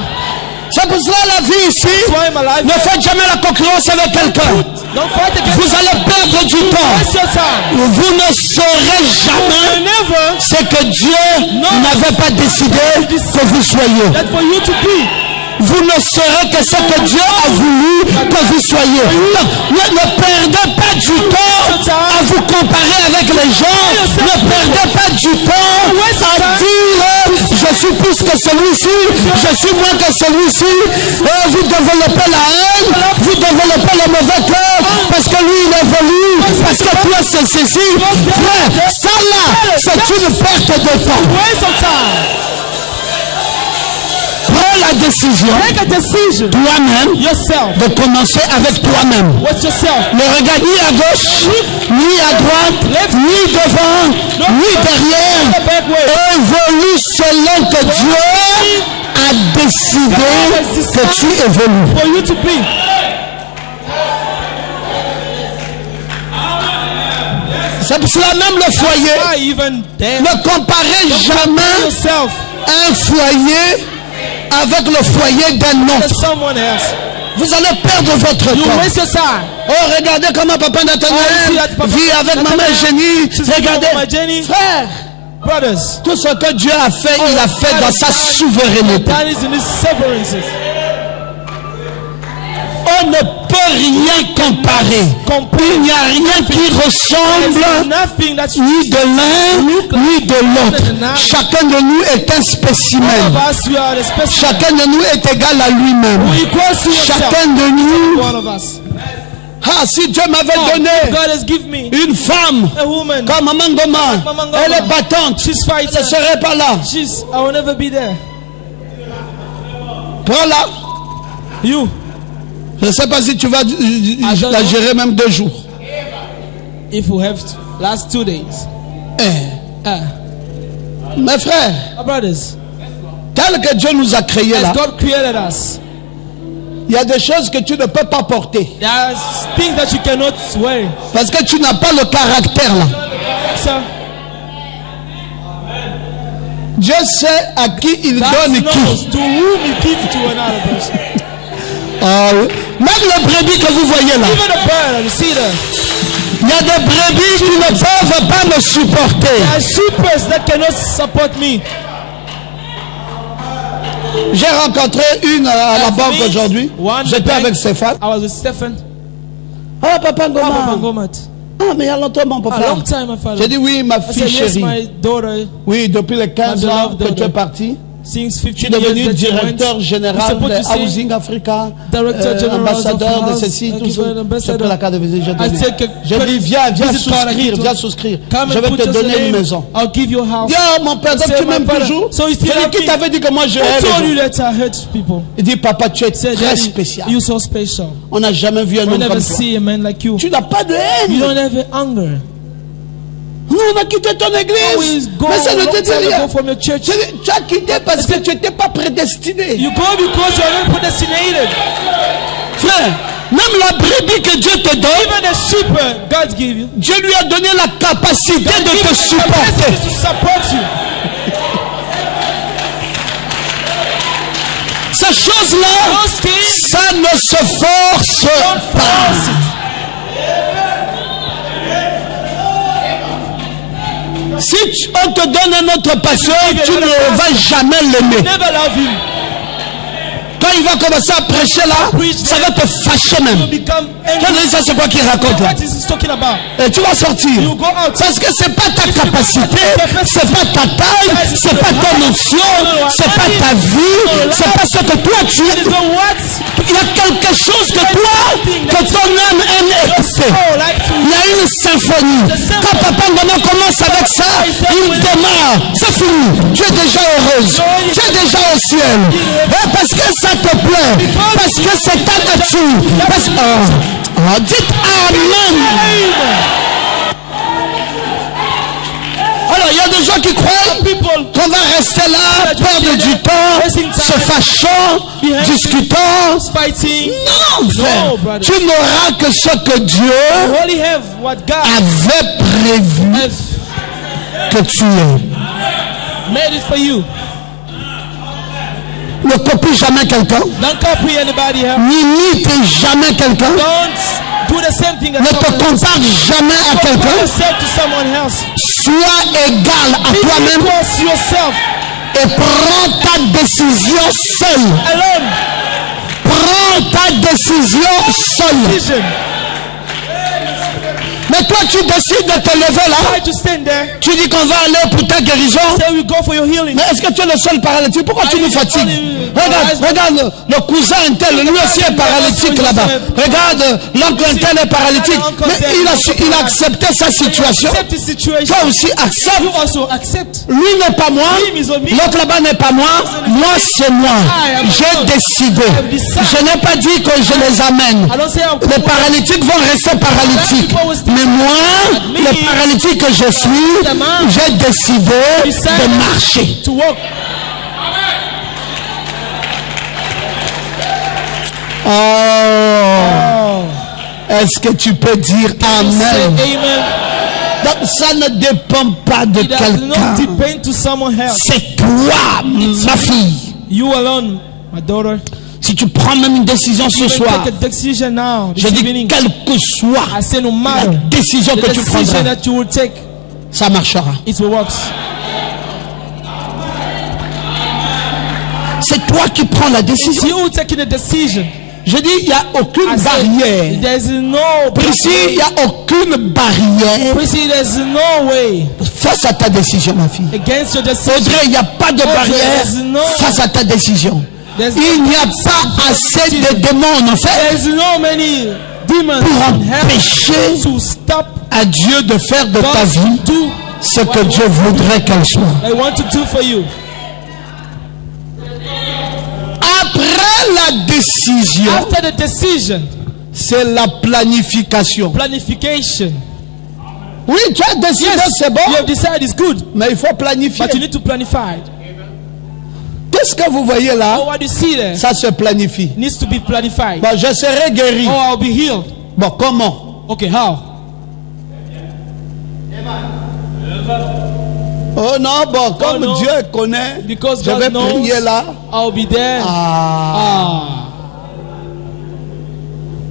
C'est pour cela la vie ici. That's why my life. Ne faites jamais la concurrence avec quelqu'un. Don't fight against. Vous allez perdre du temps. Waste your time. Vous ne saurez jamais Never ce que Dieu n'avait pas décidé que vous soyez. that for you to be. Vous ne saurez que ce que Dieu a voulu que vous soyez. Donc, ne perdez pas du temps à vous comparer avec les gens. Ne perdez pas du temps à dire je suis plus que celui-ci, je suis moins que celui-ci. Vous développez la haine, vous développez le mauvais cœur parce que lui il évolue, parce que toi c'est ceci. Frère, ça là, c'est une perte de temps. Waste of time. Prends la décision Make a decision. toi-même Yourself. de commencer avec toi-même. What's yourself? Ne regarde ni à gauche, ni à droite, ni devant, ni derrière. Évolue selon que Dieu a décidé que tu évolues. For you to be. C'est pour cela même le foyer. Why even there? Ne comparez jamais Yourself un foyer avec le foyer d'un to autre. someone else. Vous allez perdre votre You temps. waste your time. Oh, regardez comment papa Nathanaël vit avec maman Jenny. Regardez, My Jenny. frère, Brothers, tout ce que Dieu a fait, il a fait dans sa souveraineté. that is in his severances. On ne peut rien comparer. Il n'y a rien qui ressemble Nothing that's ni de l'un ni de l'autre. Chacun de nous est un spécimen. of us. We are the special. Chacun de nous est égal à lui-même. We equal to yourself. Chacun de nous. One of us. Ah, si Dieu m'avait donné God has given me une femme a woman. comme Maman Goma, Maman Goma. elle est battante, She's elle fighting. ne serait pas là. I will never be there. Prends-la. You. Je ne sais pas si tu vas la gérer même 2 jours. If you have to, last 2 days. Mes frères, Our brothers, tel que Dieu nous a créés là, as God created us, il y a des choses que tu ne peux pas porter. there are things that you cannot wear. Parce que tu n'as pas le caractère là. So, Dieu sait à qui il God donne knows qui. to whom He gives to another person. Ah oui. Même les brebis que vous voyez là. Even a bird, you see that? Il y a des brebis qui ne peuvent pas me supporter. There are sheep that cannot support me. J'ai rencontré une à la banque aujourd'hui. J'étais avec Stéphane. I was with Stephen. Ah, papa Papa Ngoma. Gomat. Ah, mais il y a longtemps, mon A papa. long time, my father. J'ai dit oui, ma I fille said, yes, chérie. my daughter, Oui, depuis les 15 My ans beloved que tu es daughter. parti. since Je suis 15 devenu years that you directeur went, général you're supposed de to say, Housing Africa, Director General ambassadeur of de House, ceci, tout ça. Ambassador. J'ai pris la carte de visite, I said, j'ai dit, viens visit card, I souscrire, give viens to- souscrire. Come Je and vais put te your donner une name. maison. I'll give you a house. Yo, mon père, donc Say, tu my m'aimes father, toujours. so you still J'ai dit, love qui me? t'avait dit que moi je I hais told les you gens? that I hurt people. Il dit, papa, tu es Said, très Daddy, spécial. you're so special. On n'a jamais vu un We homme never comme toi. see a man like you. Tu n'as pas de You haine. don't have hunger. Nous, on a quitté ton église. Mais ça ne te dit rien. Tu as quitté parce que tu n'étais pas prédestiné. You go because you are not predestinated. Frère, même la brebis que Dieu te donne, Even the sheep God gave you, Dieu lui a donné la capacité de te supporter. to support you. Ces choses-là, Those things, ça ne se force don't pas. force it. Si on te donne un autre pasteur, tu ne vas jamais l'aimer. Never love him. Quand il va commencer à prêcher là, ça va te fâcher même. You become Tu vas angry. dire ça, c'est quoi qu'il raconte là? What is he talking about? Et tu vas sortir. You go out. Parce que c'est pas ta capacité, c'est pas ta taille, c'est pas ton onction, c'est pas ta vie, c'est pas ce que toi tu It is es. not what Il y a quelque chose que toi, que ton âme aime écouter. oh, like to. Il y a une symphonie. Quand Papa Maman commence avec ça, il démarre. C'est fini. Tu es déjà heureuse. Tu es déjà au ciel. Et parce que ça te plaît. Parce que c'est ta nature. Parce que, dites Amen. Alors, il y a des gens qui croient qu'on va rester là, perdre du temps, se fâchant, discutant. Fighting. Non, frère. No, brother. Tu n'auras que ce que Dieu You only have what God avait prévu has que tu aies. made it for you. Ne copie jamais quelqu'un. Don't copy anybody else. N'imite jamais quelqu'un. Don't do the same thing as Ne te someone else. compare jamais à Compare quelqu'un. yourself to someone else. Sois égal à Be toi-même equal to yourself et prends ta décision seul. alone. Prends ta décision seul. Vision. Mais toi, tu décides de te lever là. Try to stand there. Tu dis qu'on va aller pour ta guérison. Say we go for your healing. Mais est-ce que tu es le seul paralytique? Pourquoi tu nous fatigues? Regarde, le cousin Intel, lui aussi est paralytique là-bas. Regarde, l'oncle Intel est paralytique. Mais il a accepté sa situation. Accept the situation. Toi aussi, You accepte. also accept. Lui n'est pas moi, l'autre là-bas n'est pas moi, moi c'est moi. J'ai décidé. Je n'ai pas dit que je les amène. I don't say I'm Les paralytiques vont rester paralytiques. Mais moi, le paralytique que je suis, j'ai décidé de marcher. to walk. Oh, est-ce que tu peux dire Say Amen? amen. Donc ça ne dépend pas de It does not quelqu'un. depend to someone else. C'est toi, ma fille. You alone, my daughter. Si tu prends même une décision ce You can soir, take a decision now. This je dis evening. quelle que soit I say no la matter décision the que tu decision prendras, that you will take, ça marchera. it will work. C'est toi qui prends la It's décision. you taking the decision. Je dis, il n'y a aucune I say, barrière. there's no Ici, il n'y a aucune barrière Prissy, there's no way face à ta décision, ma fille. against your decision. Audrey, il n'y a pas de barrière face à ta décision. Il n'y a pas assez de démons en enfer There's no many demons pour in hell empêcher to stop à Dieu de faire de ta God vie to do ce que Dieu voudrait qu'elle soit. I want to do for you. Après la décision, After the decision, c'est la planification. planification. Oui, tu as décidé, c'est bon, You have decided it's good, mais il faut planifier. but you need to planify it. Qu'est-ce que vous voyez Oh, là? what you see there Ça se planifie. needs to be planified. Bon, je serai guéri. Oh, I'll be healed. Bon, comment? Okay, how? Oh non, bon, comme no. Dieu connaît, Because je vais God knows prier là. I'll be there.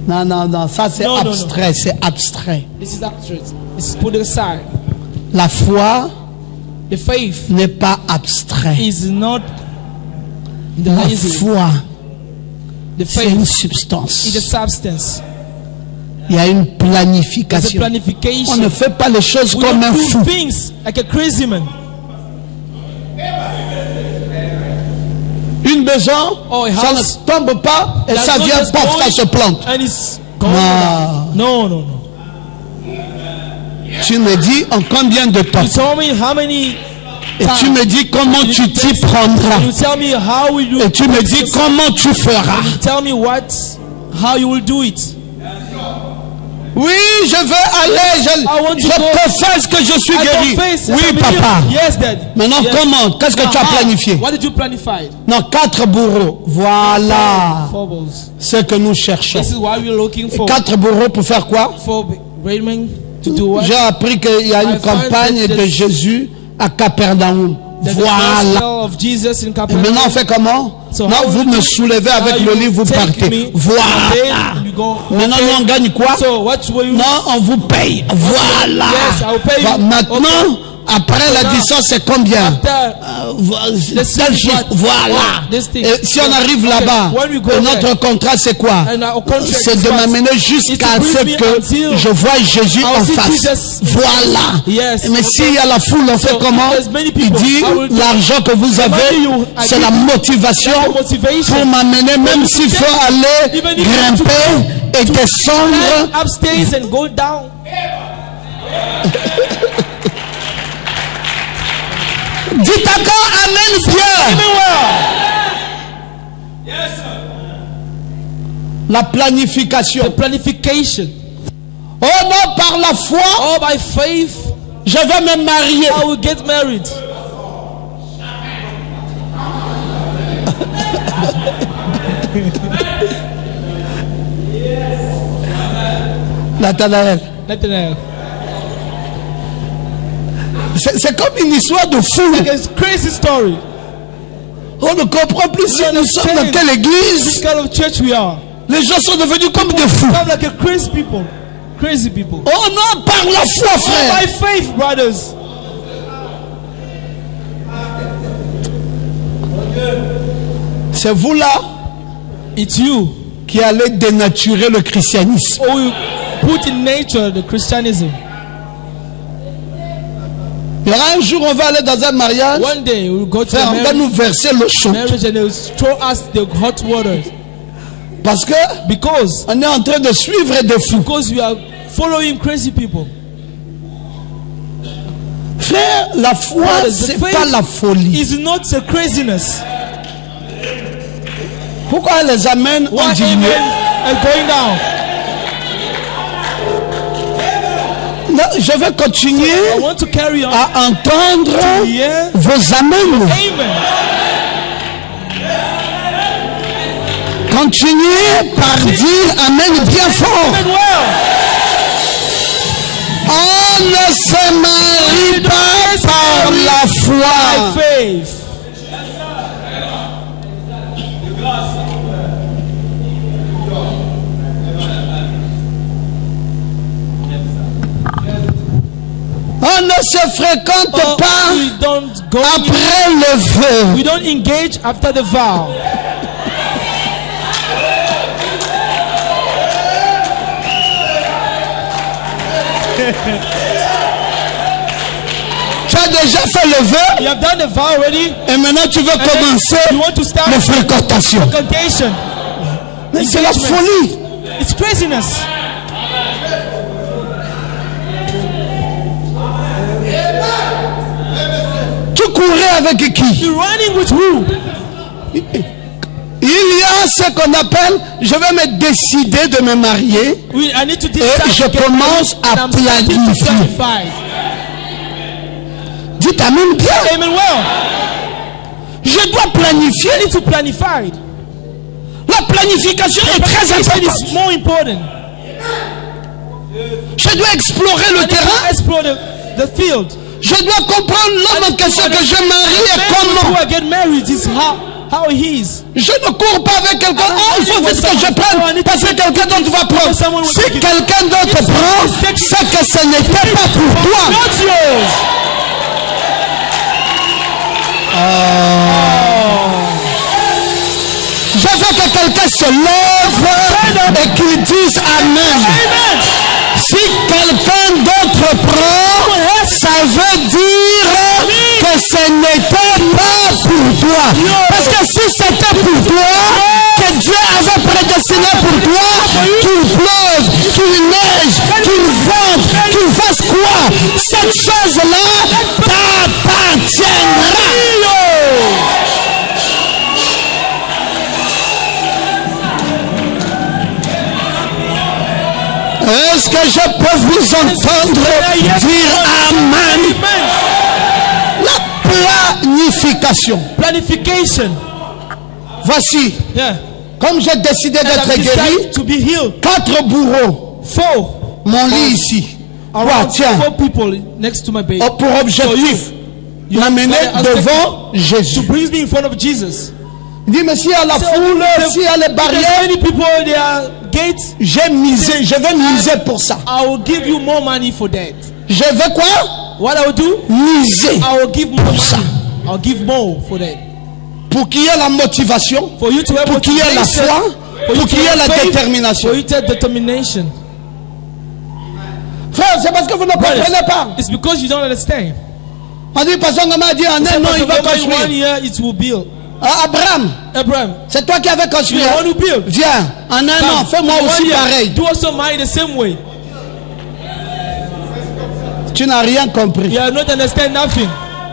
Non, non, non, ça c'est No, no, no. abstrait, c'est abstrait. This is abstract. This is put aside. La foi The faith n'est pas abstrait. is not the La easy. foi, The c'est une faith substance. is a substance. Il y a une There's a planification. On ne planification. fait pas les choses We comme un don't fou. do things like a crazy man. Une maison, Oh, a ça house. ne tombe pas et That's ça not vient, just pof, ça going se plante. And it's gone. Non. No, no, no. Tu me dis en combien de temps? You told me how many Et tu me dis comment tu t'y prendras. You tell me how will you Et tu me dis comment tu feras. tell me how you will do it. Oui, je veux aller. Je confesse que je suis guéri. Oui, papa. Yes, Dad. Maintenant, Yes. comment? Qu'est-ce que tu as planifié? What did you planify? Non, 4 bourreaux. Voilà. Four balls. Ce que nous cherchons. This is what we're looking for. 4 bourreaux pour faire quoi? For Raymond to do what? J'ai appris qu'il y a une I find campagne that de this- Jésus à Capernaum. The Voilà. gospel of Jesus in Et Capernaum. maintenant, on fait comment? So Non, how vous will me you- soulevez avec how le you livre, vous take partez. me, Voilà. then you go, Maintenant, okay. nous, on gagne quoi? So what will you? Non, on vous paye. Voilà. Yes, I will pay you. Maintenant, après la now, distance, c'est combien? After Tel chiffre. Voilà. This thing. Et si on arrive Okay, là-bas, when we go notre there, contrat, c'est quoi? and our contract C'est is de what? m'amener Is jusqu'à to ce bring me que until je vois Jésus I'll en see face. Jesus. Voilà. Yes, Mais okay. s'il y a la foule, on fait So, comment? there's many Il people. dit, I will do- l'argent que vous avez, money you- I c'est give la you, motivation that's the motivation. pour m'amener, même s'il faut aller Even if you have to grimper et descendre. climb upstairs and go down. Dites encore Amen bien. Amen well. La planification. The planification. Oh non, par la foi, All by faith, je vais me marier. I will get married. Nathanaël, Nathaniel. c'est comme une histoire de fou. It's a crazy story. On ne comprend plus si nous sommes dans quelle This église. kind of church we are. Les gens sont devenus comme des fous. Come like a crazy people. Crazy people. Oh non, par la foi, All frère. by faith, brothers. C'est vous là It's you qui allez dénaturer le christianisme. who will put in nature the Christianism. Il y aura un jour, on va aller dans un mariage. One day we'll go to Frère, the on va nous verser l'eau chaude. marriage and they'll throw us the hot water. Parce que Because on est en train de suivre des fous. we are following crazy people. Frère, la foi, Brothers, c'est the faith pas la folie. It's not a craziness. Pourquoi elle les amène en Why diminué? amen and going down? Non, je vais continuer I want to carry on. à entendre Yeah. vos amens. Amen. Continuez par dire amen bien fort. Amen well. On ne se marie pas par la foi. By faith. On ne se fréquente Oh, pas we don't go après le vœu. we don't engage after the vow. Tu as déjà fait le vœu You have done the vow already. et maintenant tu veux And then commencer you want to start les fréquentations. congregation. Mais c'est la Engagement. folie. It's craziness. Tu courais avec qui? You're running with who? Il y a ce qu'on appelle, je vais me décider de me marier I need to et decide je to get commence married, à and I'm starting to planifier. planify. Dites amen bien. Amen well. Je dois planifier. I need to planify. La planification est très Planification importante. is more important. Je dois explorer le I need to terrain. explore the field. Je dois comprendre l'homme en question que je marie et Man who comment. I get married is how he is. Je ne cours pas avec quelqu'un. Oh, il faut vite que je prenne parce que quelqu'un d'autre va prendre. Si quelqu'un d'autre prend, c'est que ce n'était pas pour toi. Not yours. Je veux que quelqu'un se lève et qu'il dise Amen. Amen. Si quelqu'un d'autre prend, ça veut dire que ce n'était pas pour toi. Parce que si c'était pour toi, que Dieu avait prédestiné pour toi, qu'il pleuve, qu'il neige, qu'il vente, qu'il fasse quoi, cette chose-là t'appartiendra. Et Est-ce que je peux vous entendre dire Amen? La planification. Planification. Voici, Yeah. comme j'ai décidé d'être I've guéri, decided to be healed. 4 bourreaux, 4. mon lit ici. Quoi, Around tiens, 4 people next to my bed. pour objectif, You m'amener I'll devant take Jésus. to bring me in front of Jesus. Il dit, mais s'il y a la foule, s'il y a les There's barrières, many people, there are gates. j'ai misé, je vais miser pour ça. I will give you more money for that. Je vais quoi? What I will do? Miser I will give more pour ça. money. I'll give more for that. Pour qu'il y ait la motivation, For you to have pour qu'il y ait la motivation, foi, for you pour qu'il to y ait have la faith, détermination. for you to have determination. Frère, c'est parce que vous ne comprenez pas. It's because you don't understand. On dit, Pasteur Ngama a dit, en un an, il va In 1 construire. year it will build. Ah, Abraham, Abraham, c'est toi qui avais construit. you want to build. Viens, en un an, fais-moi In 1 aussi year, pareil. do also mine the same way. Tu n'as rien compris. You are not understand nothing.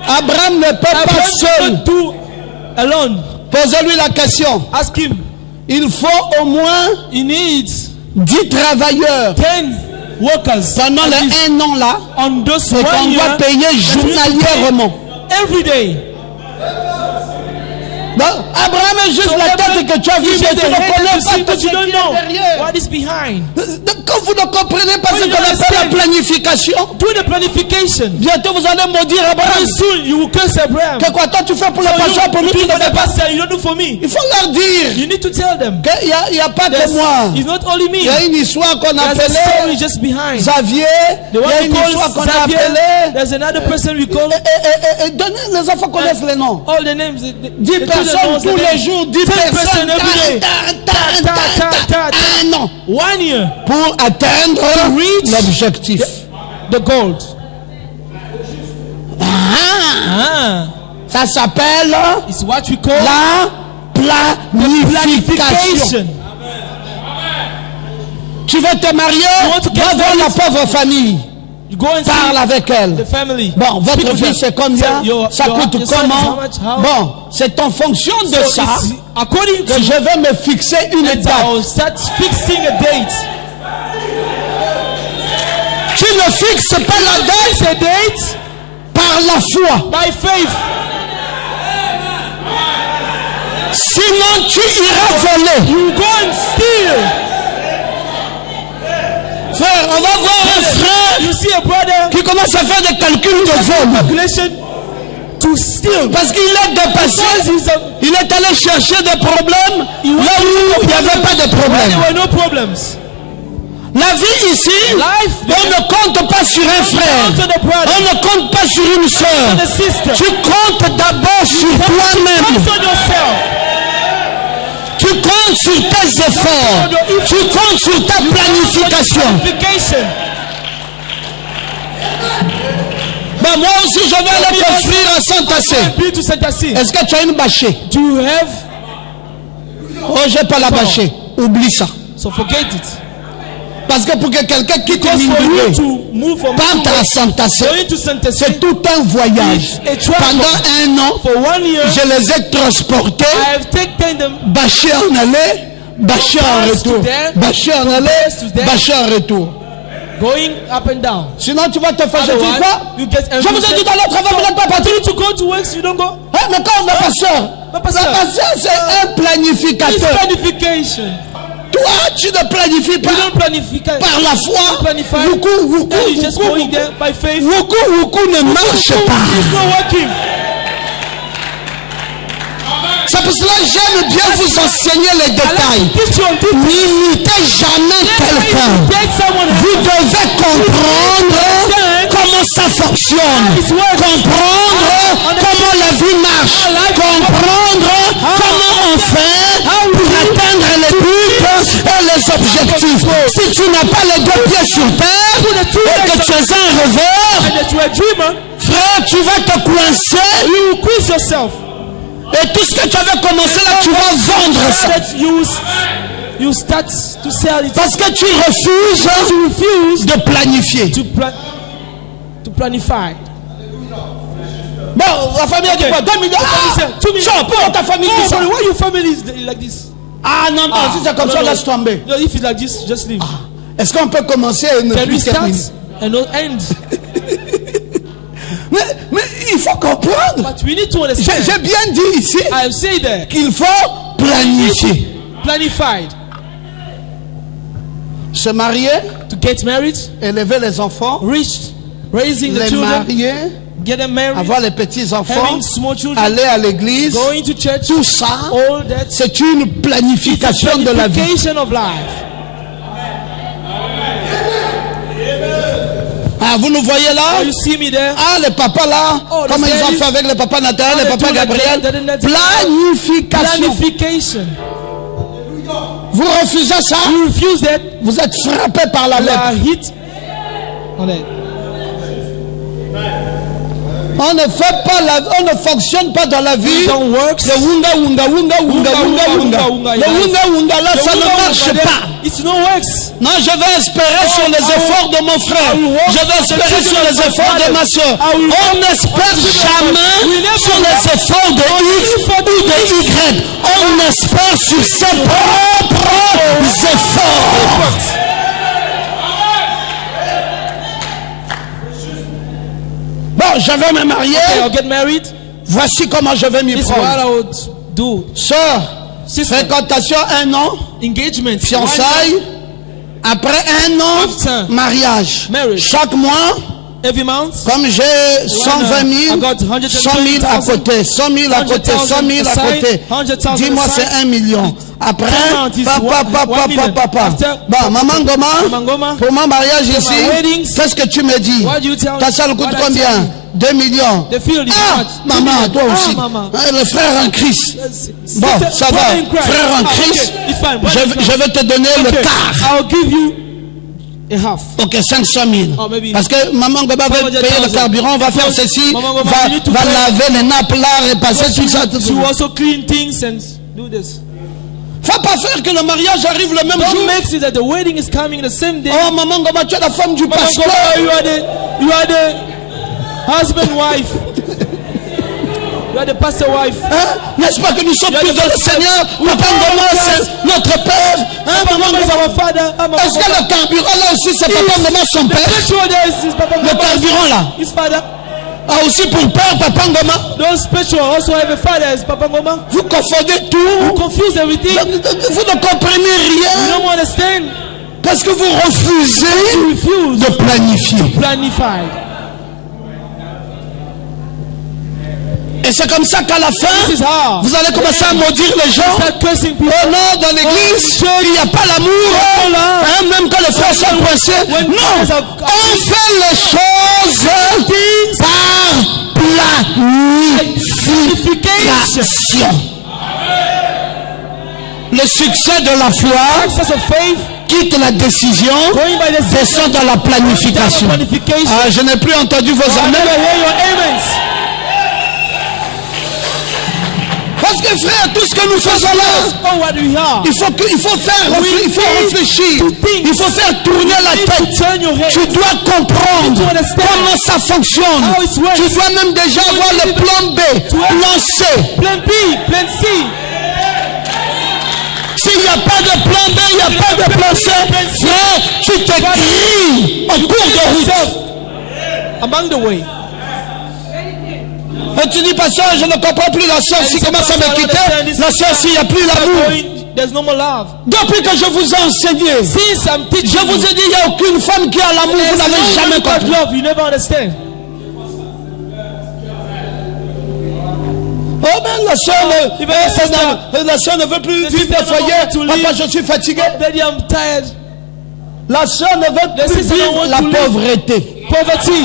Abraham ne peut pas Abraham seul. cannot do alone. Posez-lui la question. Ask him. Il faut au moins He needs 10 travailleurs 10 workers pendant at les least 1 an là, on those et 1 qu'on year doit payer that we need to pay journalièrement. every day. Donc, Abraham est juste la tête que tu as vue, mais tu ne connais pas tout but ce you qui don't est know derrière. what is behind. Quand vous ne comprenez pas When ce you qu'on appelle la understand, planification, Do the planification. bientôt vous allez maudire Abraham. Very soon you will curse Abraham. Que quoi, toi tu fais pour le So pasteur, pour nous you tu do ne for fais the pas. pastor, you don't do for me. Il faut leur dire You need to tell them. qu'il n'y a pas que moi. It's not only me. Il y a une histoire qu'on There's a story appelait just behind. Xavier. The Il y one a we une histoire call qu'on a Xavier. appelée. There's another person we call. Et donnez, les enfants connaissent les noms. All the names. 10 personnes tous les jours, 10 personnes. every day. Un an 1 year pour atteindre reach l'objectif. the gold. Ça s'appelle It's what we call la planification. planification. Tu veux te marier, want to get va voir la married? pauvre famille. You go and Parle see avec elle. the family. Bon, Speak votre with vie them. c'est combien? Say, your Ça coûte son is how comment? much? How? Bon, c'est en fonction de So ça it's according que to je vais me fixer une and I date. will start fixing a date. Tu ne fixes pas la date Fix a date par la foi. by faith. Sinon tu iras voler. You go and steal. Frère, on va voir un frère You see a brother qui commence à faire des calculs de vol. calculation to steal. Parce qu'il est dépassé. Il est allé chercher des problèmes là où il n'y avait pas de There problème. were no problems. La vie ici, Life, on ne compte pas sur un frère. to the brother, On ne compte pas sur une to soeur. the sister. Tu comptes d'abord sur toi-même. Focus on yourself. Tu comptes sur tes efforts. Tu comptes sur ta planification. Planification. Ben moi aussi, je vais aller construire à Saint-Assé. Be to Saint-Assé. Est-ce que tu as une bâchée? Do you have? Oh, j'ai pas la bâchée. Oublie ça. So forget it. Parce que pour que quelqu'un quitte Because for you Mindoué, to move from parte à Saint-Assé, going to Saint-Assé c'est tout un voyage. a travel. Pendant un an, For 1 year, je les ai transportés, I have taken them. bâchés en aller, bâchés en retour. Bâchés en aller, bâchés en retour. Going up and down. Sinon, tu vas te faire jeter Otherwise, quoi? you get Je vous ai dit dans le travail, vous n'êtes pas parti. You need to go to work, so you don't go. Hein, mais quand le pasteur, Le pasteur. le pasteur, c'est un It's planificateur. planification. Toi, tu ne planifies You pas don't planify. par la foi. Planify. Wuku, wuku, And you just wuku, going there by faith. wuku, wuku ne marche pas. It's not working. C'est pour cela que j'aime bien vous enseigner les détails. Teach you on this. N'imitez jamais quelqu'un. Get someone Vous devez comprendre comment ça fonctionne. Comprendre comment la vie marche. Comprendre comment on fait pour atteindre les buts et les objectifs. Si tu n'as pas les deux pieds sur terre et que tu es un rêveur, and that you are a dreamer, frère, tu vas te coincer. you will quiz yourself. Et tout ce que tu avais commencé là, tu vas vendre ça. That you start to sell it. Parce que tu refuses de planifier. To planify. Bon, la famille a dit quoi? 2 millions. Ah, 2 millions. pour ta famille dit ça. Why your family is like this? Ah non, non, si c'est comme ça, laisse tomber. No, if it's like this, just leave. Est-ce qu'on peut commencer et ne Can we plus start terminer? and not end? Mais il faut comprendre. But we need to understand. J'ai bien dit ici I have said that. qu'il faut planifier. Planified. Se marier, To get married, élever les enfants, raising the les children, marier, get them married, avoir les petits-enfants, having small children, aller à l'église, going to church, tout ça, all that. c'est une planification de la vie. Planification of life. Ah, vous nous voyez là? Oh, you see me there? Ah, les papas là, Oh, comme the ils ont daddies. fait avec le papa Nathan, Oh, le they papa do like Gabriel. that, that. Planification. Planification. Vous refusez ça? You refuse that, Vous êtes frappé par la you are lettre. hit on that. On ne fait pas on ne fonctionne pas dans la vie. Don't work. Le wunga wunga wunga wunga wunga wunga. Le wunga wunga là, ça ne marche pas. It's no works. Non, je vais espérer sur les efforts de mon frère. Je vais espérer sur les efforts de ma soeur. On n'espère jamais sur les efforts de X ou de Y. On espère sur ses propres efforts. Bon, je vais me marier. Okay, I'll get married. Voici comment je vais m'y This is what prendre. I would do. Sœur, Sister, fréquentation 1 an, engagement, fiançailles. Après 1 an, After mariage. marriage. Chaque mois, every month. comme j'ai 120 000, I got 120,000, 100 000 à côté, 100 000 à côté, 100 000 à côté. 100,000 Dis-moi, c'est aside. 1 million. Après, Payment is papa. one million. After- Bon, Maman Maman Goma, Goma, pour mon mariage for ici, my weddings, qu'est-ce que tu me dis? what do you tell Ta me? salle coûte What I combien? tell you? 2 millions. The field is Ah, much. maman, toi Ah, aussi. maman. Hein, le frère en Christ. Bon, ça va. Brother in Christ. Frère en Ah, Christ, okay, it's fine. Brother in Christ. je vais te donner le Okay, quart. I'll give you a half. Ok, 500 000. Oh, maybe. Parce que Maman Goba va 500,000. payer le carburant, va faire ceci, Maman Goba, va you need to pay. laver les nappes là, repasser tout ça. Tout To ça. also clean things and do this. Faut pas faire que le mariage arrive le même Don't jour. make it that the wedding is coming the same day. Oh, Maman Goba, tu es la femme du Maman pasteur. Goba, you are the husband wife. You are the pastor wife. Hein? N'est-ce pas que nous sommes You are tous the dans le pastor. Seigneur? We Papa are Goba, all c'est notre père. Hein, Maman Maman is Goba? our father. Est-ce que le carburant là aussi, c'est Papa Goba, son The père? petrol there is his papa. Le carburant là. His father. Ah, aussi pour père, Papa Goba? Those petrol also have a father as Papa Goma. Vous confondez You tout. confuse everything. Vous ne comprenez You rien. don't understand. Parce que vous refusez You refuse de planifier. planified. Et c'est comme ça qu'à la This fin, is how. vous allez commencer à maudire les gens. Start cursing people. Oh non, dans l'église, il n'y a pas l'amour. Hein, même quand les frères sont coincés. Non, on fait les choses par planification. Le succès de la foi Success of faith. quitte la décision, Going by the descend dans la planification. planification. Ah, je n'ai plus entendu vos I amens. never hear your amens. Parce que frère, tout ce que nous faisons là, Oh, what do we have? il faut faire, il faut réfléchir, to think. il faut faire tourner la tête. Turn your head. Tu dois comprendre to understand comment ça fonctionne. how it works. Tu dois même déjà avoir le plan B, plan C. Plan B, plan C. S'il n'y a pas de plan B, il n'y a pas de plan C. Frère, tu te grilles en cours de route. Among the way. Et tu dis, pasteur, je ne comprends plus la soeur. Si commence à me quitter, la soeur, s'il n'y a plus l'amour. There's no more love. Depuis que je vous ai enseigné, Since I'm teaching je vous ai dit, il n'y a aucune femme qui a l'amour, vous n'avez jamais got compris. love, you never understand. Oh ben la soeur ne veut plus vivre au foyer. Papa, je suis fatigué. Daddy, I'm tired. La soeur ne veut plus sister vivre don't want la to live. pauvreté. Poverty.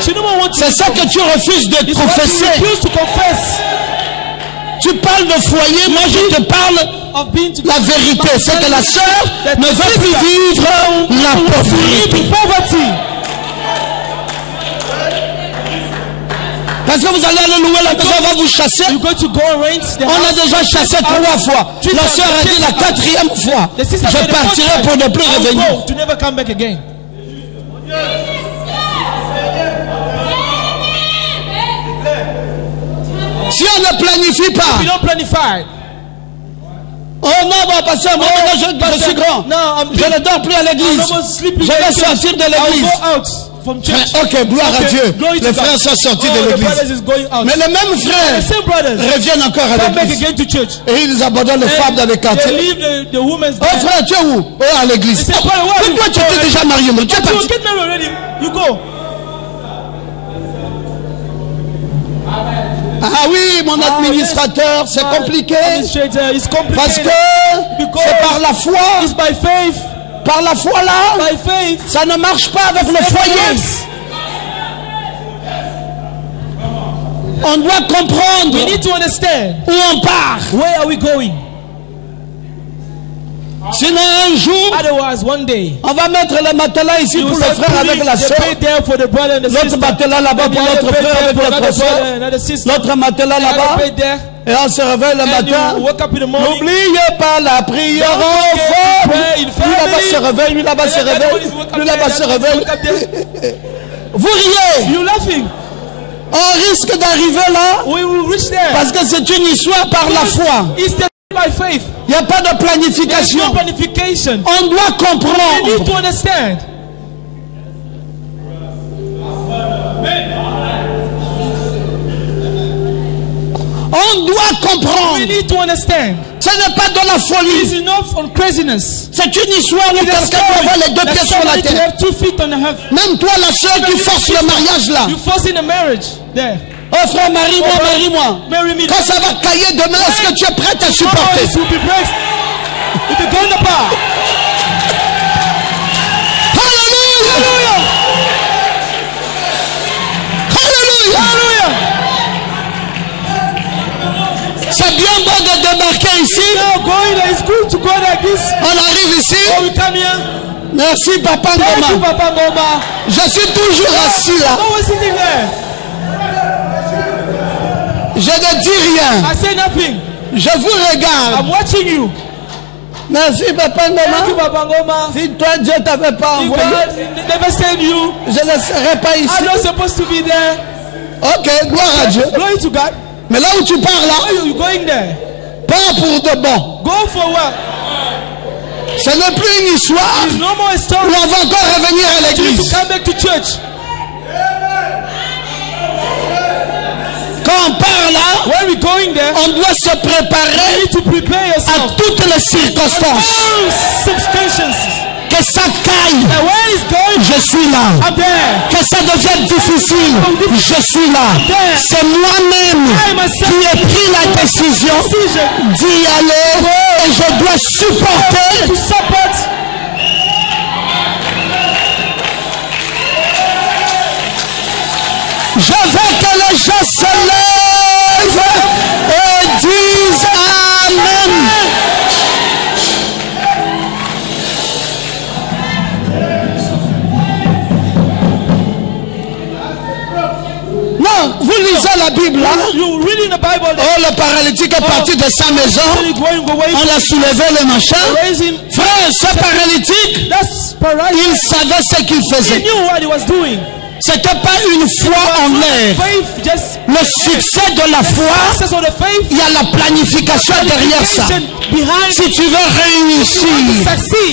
She don't want to C'est ça que tu refuses de It's what you confesser. refuse to confess. Tu parles de foyer, moi je te parle Of being to la vérité. C'est que la soeur ne veut plus vivre la pauvreté. Poverty. Parce que vous allez aller louer la maison, on va vous chasser. You're going to go and rent the On a house. déjà chassé 3 fois. La soeur a dit la 4e fois. The sister Je said the partirai first pour time, ne plus I'll revenir. go to never come back again. Si on ne planifie pas, We don't planify. Oh non, bon, pasteur, moi, je suis grand. Je ne dors plus à l'église. Je vais sortir de l'église. Ok, gloire à Dieu. Les frères sont sortis de l'église. Mais les mêmes frères reviennent encore à l'église. Et ils abandonnent les femmes dans les quartiers. Oh frère, tu es où? Oh, à l'église. Mais toi, tu étais déjà marié. Tu es parti. Ah oui, mon administrateur, c'est compliqué. Parce que c'est par la foi. Par la foi là, ça ne marche pas avec le foyer. On doit comprendre où on part. Where are we going? Sinon un jour, on va mettre le matelas ici pour le frère avec la soeur. L'autre matelas là-bas pour l'autre frère avec notre soeur. L'autre matelas là-bas. Et on se réveille le matin. N'oubliez pas la prière en fort. Lui là-bas se réveille, lui là-bas se réveille, lui là-bas se réveille. Vous riez. On risque d'arriver là parce que c'est une histoire par la foi. Il n'y a pas de planification. On doit comprendre. On doit comprendre. Ce n'est pas de la folie. C'est une histoire où quelqu'un doit avoir les deux pieds sur la terre. Même toi, la soeur qui force le mariage là. Oh frère, marie-moi. Quand ça va cailler demain, est-ce que tu es prêt à supporter? Alléluia. C'est bien bon de débarquer ici. On arrive ici. Merci Papa Ngoma. Je suis toujours assis là. Je ne dis rien. Je vous regarde. Merci Papa Ngoma. Si toi Dieu t'avait pas envoyé, je ne serais pas ici. Ok, gloire à Dieu. Mais là où tu pars là, pas pour de bon. Ce n'est plus une histoire où on va encore revenir à l'église. Quand on part là, on doit se préparer à toutes les circonstances. Que ça caille, je suis là. Que ça devienne difficile, je suis là. C'est moi-même qui ai pris la décision d'y aller et je dois supporter. Je veux que les gens se lèvent et disent Amen. Non, vous lisez la Bible là. Oh, le paralytique est parti de sa maison. On l'a soulevé le machin. Frère, ce paralytique, il savait ce qu'il faisait. C'était pas une foi en l'air. Le succès de la foi, il y a la planification derrière ça. Si tu veux réussir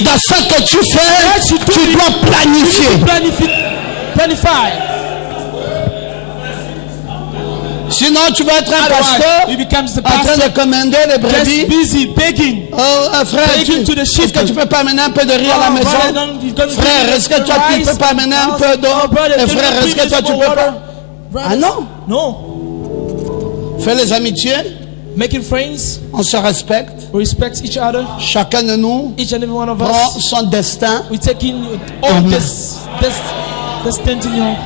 dans ce que tu fais, tu dois planifier. Sinon, tu vas être un pasteur en train de commander les brebis. Oh, frère, est-ce que tu peux pas amener un peu de riz à la maison? Frère, est-ce que toi, tu ne peux pas amener un peu d'eau? Frère, est-ce que toi, tu peux pas? Ah non? Non. Fais les amitiés. Making friends. On se respecte. Respect each other. Chacun de nous each and every one of prend us. son destin. We take in all this destiny.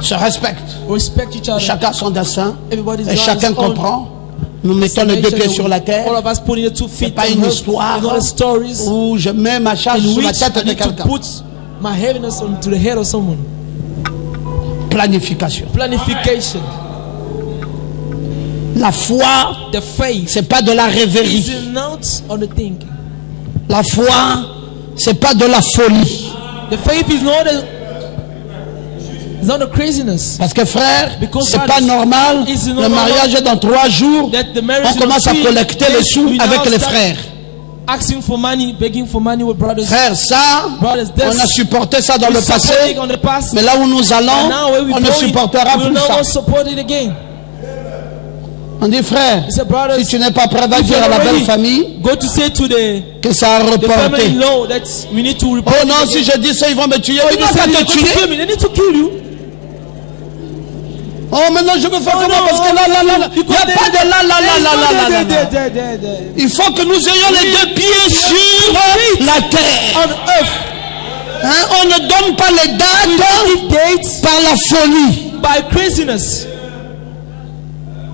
Se respecte. Respect each other. Chacun son destin. Everybody's Et chacun comprend. Nous mettons les deux pieds sur la terre. Ce n'est pas une histoire où je mets ma charge sur la tête de quelqu'un. Planification. La foi, ce n'est pas de la rêverie. La foi, ce n'est pas de la folie. It's not a craziness. Parce que frère, Because c'est pas brothers, normal. it's not Le mariage est dans 3 jours. That the marriage On commence à is on collecter 3 les sous days, we avec now les start frères. Asking for money, begging for money with brothers. Frère, ça, Brothers, on a supporté ça dans we le passé. support it on the past, Mais là où nous allons, and now where we on ne going, supportera we will plus not ça. support it again. On dit frère, He said, brothers, si tu n'es pas prêt, va if dire you're à la not belle ready, famille go to say to the que ça a reporté. family-in-law that we need to report. Oh non, si je dis ça, ils vont me tuer. Ils They vont say pas they're te going to kill tuer. me. They need to kill you. Oh, maintenant je veux faire comment? no, Parce que là, il n'y a because pas de là. they- Il faut que nous ayons les 2 pieds sur la terre. on earth. Hein, on ne donne pas les dates Give dates par la folie. by craziness.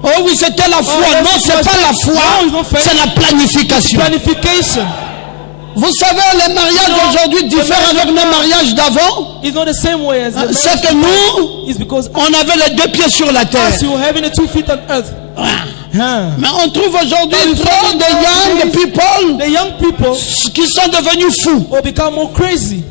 Oh oui, c'était la foi. Oh, Non, c'est pas la foi, No, it's not faith. c'est la planification. Planification. Vous savez, les mariages d'aujourd'hui diffèrent avec nos mariages d'avant. It's not the same way as the C'est que nous, It's because on avait les 2 pieds sur la terre. as you having the 2 feet on earth. Mais on trouve aujourd'hui trop de young people The young people qui sont devenus fous. will become more crazy.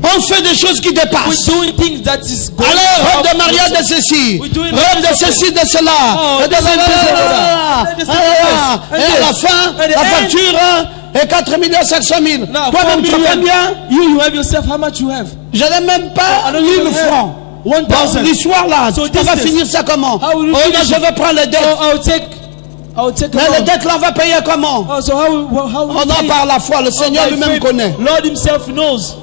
On fait des choses qui We're dépassent. doing things that is going Alors, robe out. de mariage de ceci, We're doing robe de ceci, de cela. Oh, Et de this and this and cela. that. Et à la fin, And the la end. facture est 4 500 000. Now, Toi-même, tu 4 fais million. bien. You have yourself. How much you have? Je n'ai même pas I don't 1000 even have francs. 1,000. Bon, l'histoire là, So on this va is- finir ça comment? How Oh will you non, finish je vais prendre les dettes. I'll take Mais a les loan. dettes là, on va payer comment? Oh, so how will On we en pay? parle la foi, le Seigneur By lui-même faith. connaît. Lord himself knows.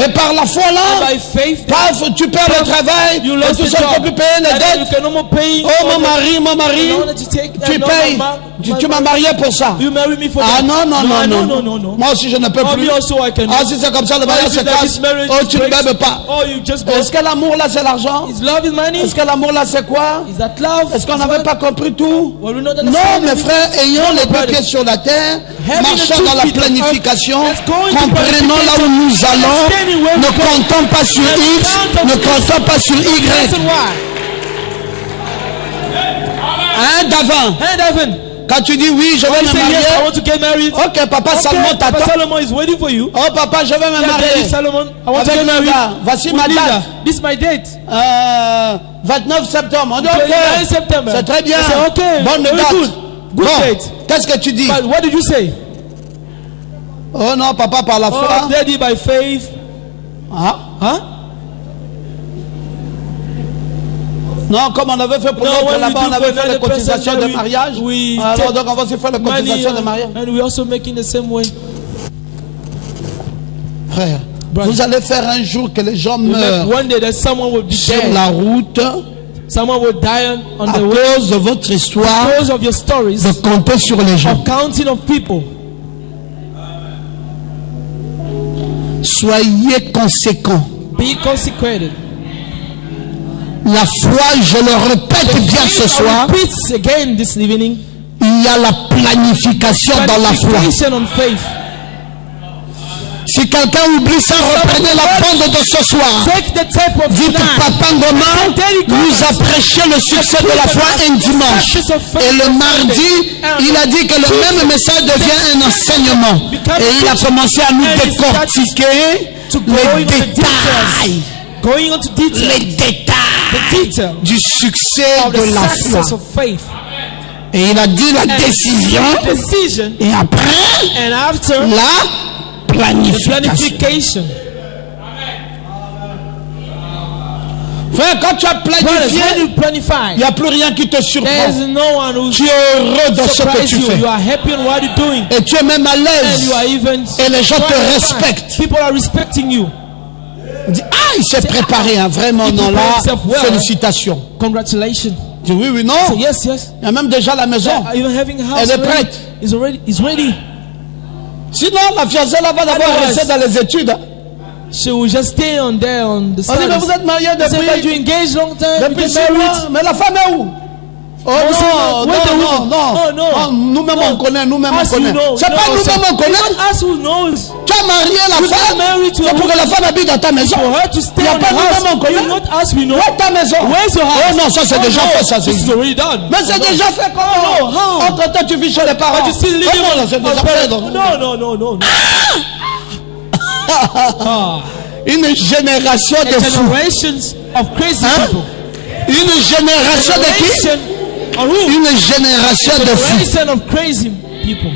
Et par la foi là, By faith, paf, tu perds le travail, you et lost tout the ça, tu job. peux plus payer les And then you dettes. can no more pay. Oh mon mari, the loan that you take. tu And no, payes. Tu m'as marié pour ça. You marry me for Ah that. non, non, non, non. no, no, no. Moi aussi je ne peux Oh, plus. me also I can. Ah si c'est comme ça, le mariage se If that casse. this marriage Oh tu ne breaks, bébes pas. Oh, you just go. Est-ce que l'amour là c'est l'argent? Is love is money? Est-ce que l'amour là c'est quoi? Is that love? Est-ce qu'on n'avait pas compris tout? Well, we know that Non mes frères, ayons les 2 brothers. pieds sur la terre, Having marchons the 2 dans la feet on planification, earth, let's go into comprenons là où nous allons, understanding where ne we go. comptons pas sur X, ne comptons pas sur Y. Listen why. Hein, d'avant. And Evan, Quand tu dis oui, je vais when you me say yes, I marier. want to get married. Ok, papa Salomon Okay, Papa t'attend. Solomon is waiting for you. Oh papa, je vais me Yeah, Daddy marier. Solomon, I want to Avec get married. Linda. Voici ma With date. Linda. This is my date. 29 septembre. On dit 29 ok. September. C'est très bien. I say, okay, Bonne very date. good. Good Bon, date. qu'est-ce que tu dis? But what did you say? Oh non, papa, par la Oh, foi. Daddy, by faith. Ah. Huh? Non, comme on avait fait pour No, l'autre when we là-bas, do on avait for fait les another person, cotisations de we- mariage. we Alors take donc on va aussi faire les Money, cotisations de mariage. and we also making the same way. Frère, Brother. vous allez faire un jour que les gens meurent One day that someone will be sur dead. la route Someone will die on à the way cause de votre histoire because of your stories de compter sur les gens. of counting of people. Soyez conséquents. Be consecrated. La foi, je le répète bien ce soir, I repeat again this evening. il y a la planification dans la foi. Planification on faith. Si quelqu'un oublie ça, reprenez la bande de ce soir. Take the tape of Dites tonight. Papa Ngoma nous a prêché le succès de la foi un dimanche. Et le mardi, il a dit que le même message devient un enseignement. Et il a commencé à nous décortiquer les détails. Going on to detail. Les détails The detail du succès of de the la success foi. of faith. Et il a dit la décision Decision et après and after la the planification. planification. Frère, quand tu as Brothers, planifié, when you planify, il n'y a plus rien qui te surprend. there's no one who Tu es heureux dans ce que surprise tu you. fais. You are happy on what you're doing. Et tu es même à And you are l'aise. even Et les gens te fine. respectent. People are respecting you. On dit, ah, il s'est préparé, hein, vraiment, He non, prepared là, himself well. félicitations. Congratulations. Je dis, oui, oui, non. So yes, yes. Il y a même déjà la maison. Even having a house Elle est already. prête. Is ready. Sinon, la fiancée là va d'abord Otherwise, rester dans les études. hein. She will just stay on there on the On dit, mais vous studies. êtes mariés Say that you depuis engaged long time, you depuis get 6 mois. married. Mais la femme est où? Oh say non, no. Where's the non, woman? non, Oh, no. non. Nous-mêmes on connaît, nous-mêmes on Us you connaît. know. C'est pas nous-mêmes on connaît. Us who knows. Tu as marié la You got femme. married to a C'est pour que la woman. femme habite dans ta maison. For her to Il stay n'y a on pas the house. nous-mêmes on connaît. You not us we know. Où est ta maison? Where's your house? Oh non, ça c'est déjà fait, ça c'est. This is already done. Mais c'est déjà fait comment? how? Entre temps, tu vis chez les parents. But you still living Oh non, c'est déjà fait. donc. No. Une génération de fous. Generations of crazy people. Une génération de qui? Of who? Une génération de fous. Generation of crazy people.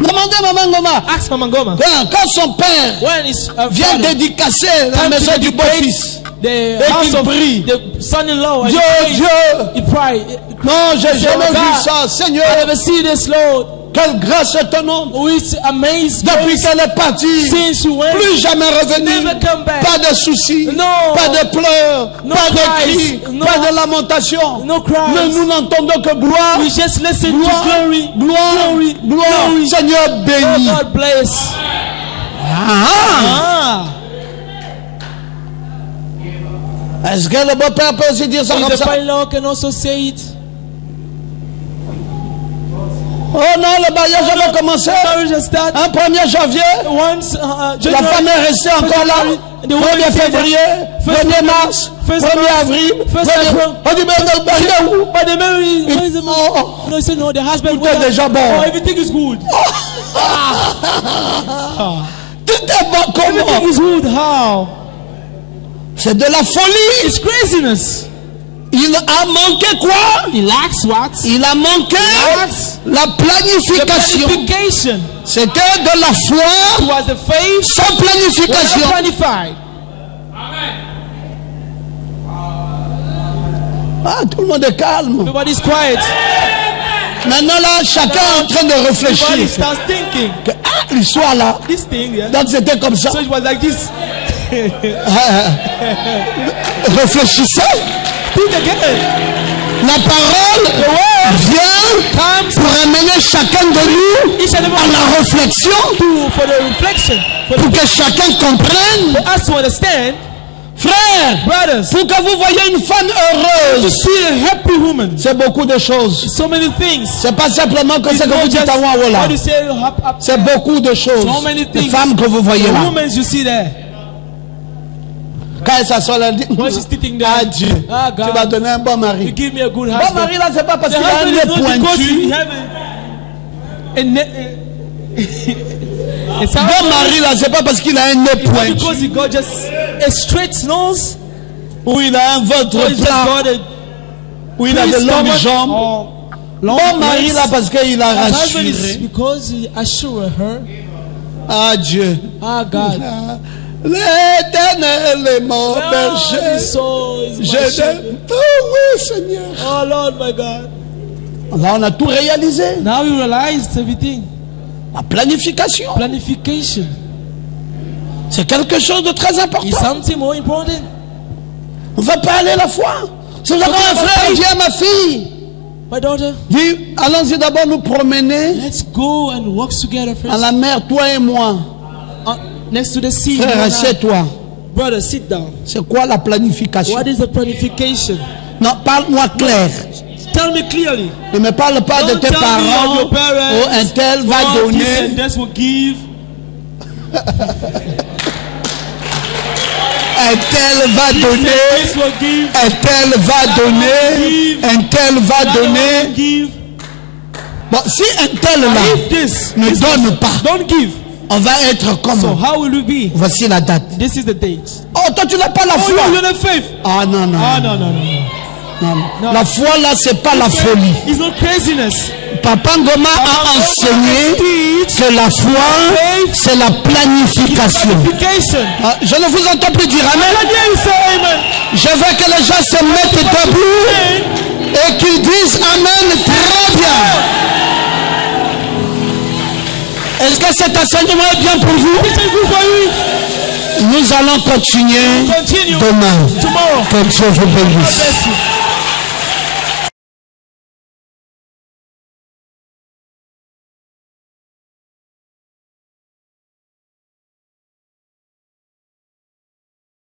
Demandez Maman Ngoma. Ask Mama Ngoma. Quand son père When his vient father dédicacer la come to maison du dedicate beau-fils, the qu'il house of prie. the son-in-law, and Dieu, Dieu, he prayed. non, j'ai jamais vu God, ça, Seigneur. I never see this, Lord. Quelle grâce est ton nom. Who is amazed Depuis qu'elle est partie, since you went. plus jamais revenue. Never come back. Pas de soucis, No. pas de pleurs, No pas de cries. cris, No. pas de lamentations. No cries. Mais nous n'entendons que gloire, We just listen gloire, to glory, gloire, glory, gloire. glory. Seigneur Oh, béni. God bless. Est-ce que le beau-père peut aussi dire ça Is comme the ça? father-in-law can also say it? Oh non, le mariage va commencer. Marriage has started. 1er janvier. Once La January, femme est restée encore là. the 1er février, 1er mars, 1er avril. On dit, mais le mari est où? but the marriage, where is the man? Oh, No, he said no. The husband tout est went déjà out. bon. Oh, everything is good. Tout est bon Everything comment? is good. How? C'est de la folie. It's craziness. Il a manqué quoi? He lacks what? Il a manqué lacks la the planification. planification. C'était de la foi It was the faith sans planification. without planified. Ah, tout le monde est calme. Everybody's quiet. Maintenant là, chacun est en train de Everybody réfléchir. starts thinking. Que, ah, l'histoire là. This thing, yeah. Donc c'était comme ça. So it was like this. Réfléchissez. Think again. La parole vient pour amener chacun de nous Each and every à la réflexion, for the reflection, for pour que chacun comprenne. us to understand, Frère, brothers, pour que vous voyez une femme to heureuse, see a happy woman. c'est beaucoup de choses. So many things. C'est pas simplement que It's c'est que not vous dites just à moi, voilà. what you say, up, C'est beaucoup de choses. So many Les things. femmes que vous voyez The là. women you see there. Quand elle s'assoit, elle dit, When she's sitting there, ah Dieu, ah, God, tu vas donner un bon you mari. give me a good Bon husband. mari là, c'est pas parce The qu'il a un husband nez is not because pointu. you have it's Bon mari là, c'est pas parce qu'il a un nez not pointu. because he got just a straight nose, Ou il a un ventre or he just plat. got a Ou il a de big longues stomach, jambes. or long Bon mari legs. là, parce qu'il a His husband is rassuré. because he assured her, Ah Dieu. ah God, L'Éternel est mon God berger. is so is my Je shepherd. t'aime. Oh oui, Seigneur. Oh Lord, my God. Là, on a tout réalisé. Now you realize everything. La planification, Planification c'est quelque chose de très is important. something more important. On va parler la foi. Si vous avez un frère, dis à ma fille. My daughter, Dis, allons-y d'abord nous promener let's go and walk together à first. la mer, toi et moi. Next to the sea. Frère, you and I. assieds-toi. Brother, sit down. C'est quoi la planification? What is the planification? Non, parle-moi clair. Tell me clearly. Ne me parle pas de Don't tes tell me parents. of your parents. Oh, un tel va Oh, this donner. and this will give. Un tel va donner. This will give. Un tel va donner. Un tel va That one will donner. give. Bon, si un tel là If this ne donne pas, don't give, on va être so comment? how will we be? Voici la date. This is the date. Oh, toi tu n'as pas la Oh, foi. you have faith. Ah non, non. Oh, no, no, no. non, non. La foi là, c'est pas la folie. It's not craziness. Papa Ngoma a enseigné que la foi, c'est la planification. Planification. Ah, je ne vous entends plus dire I amen. hear you say amen. Je veux que les gens se mettent debout et qu'ils disent amen très bien. Est-ce que cet enseignement est bien pour vous? This is good for you. Nous allons continuer Continue demain. tomorrow. Que Dieu vous God bénisse. bless you.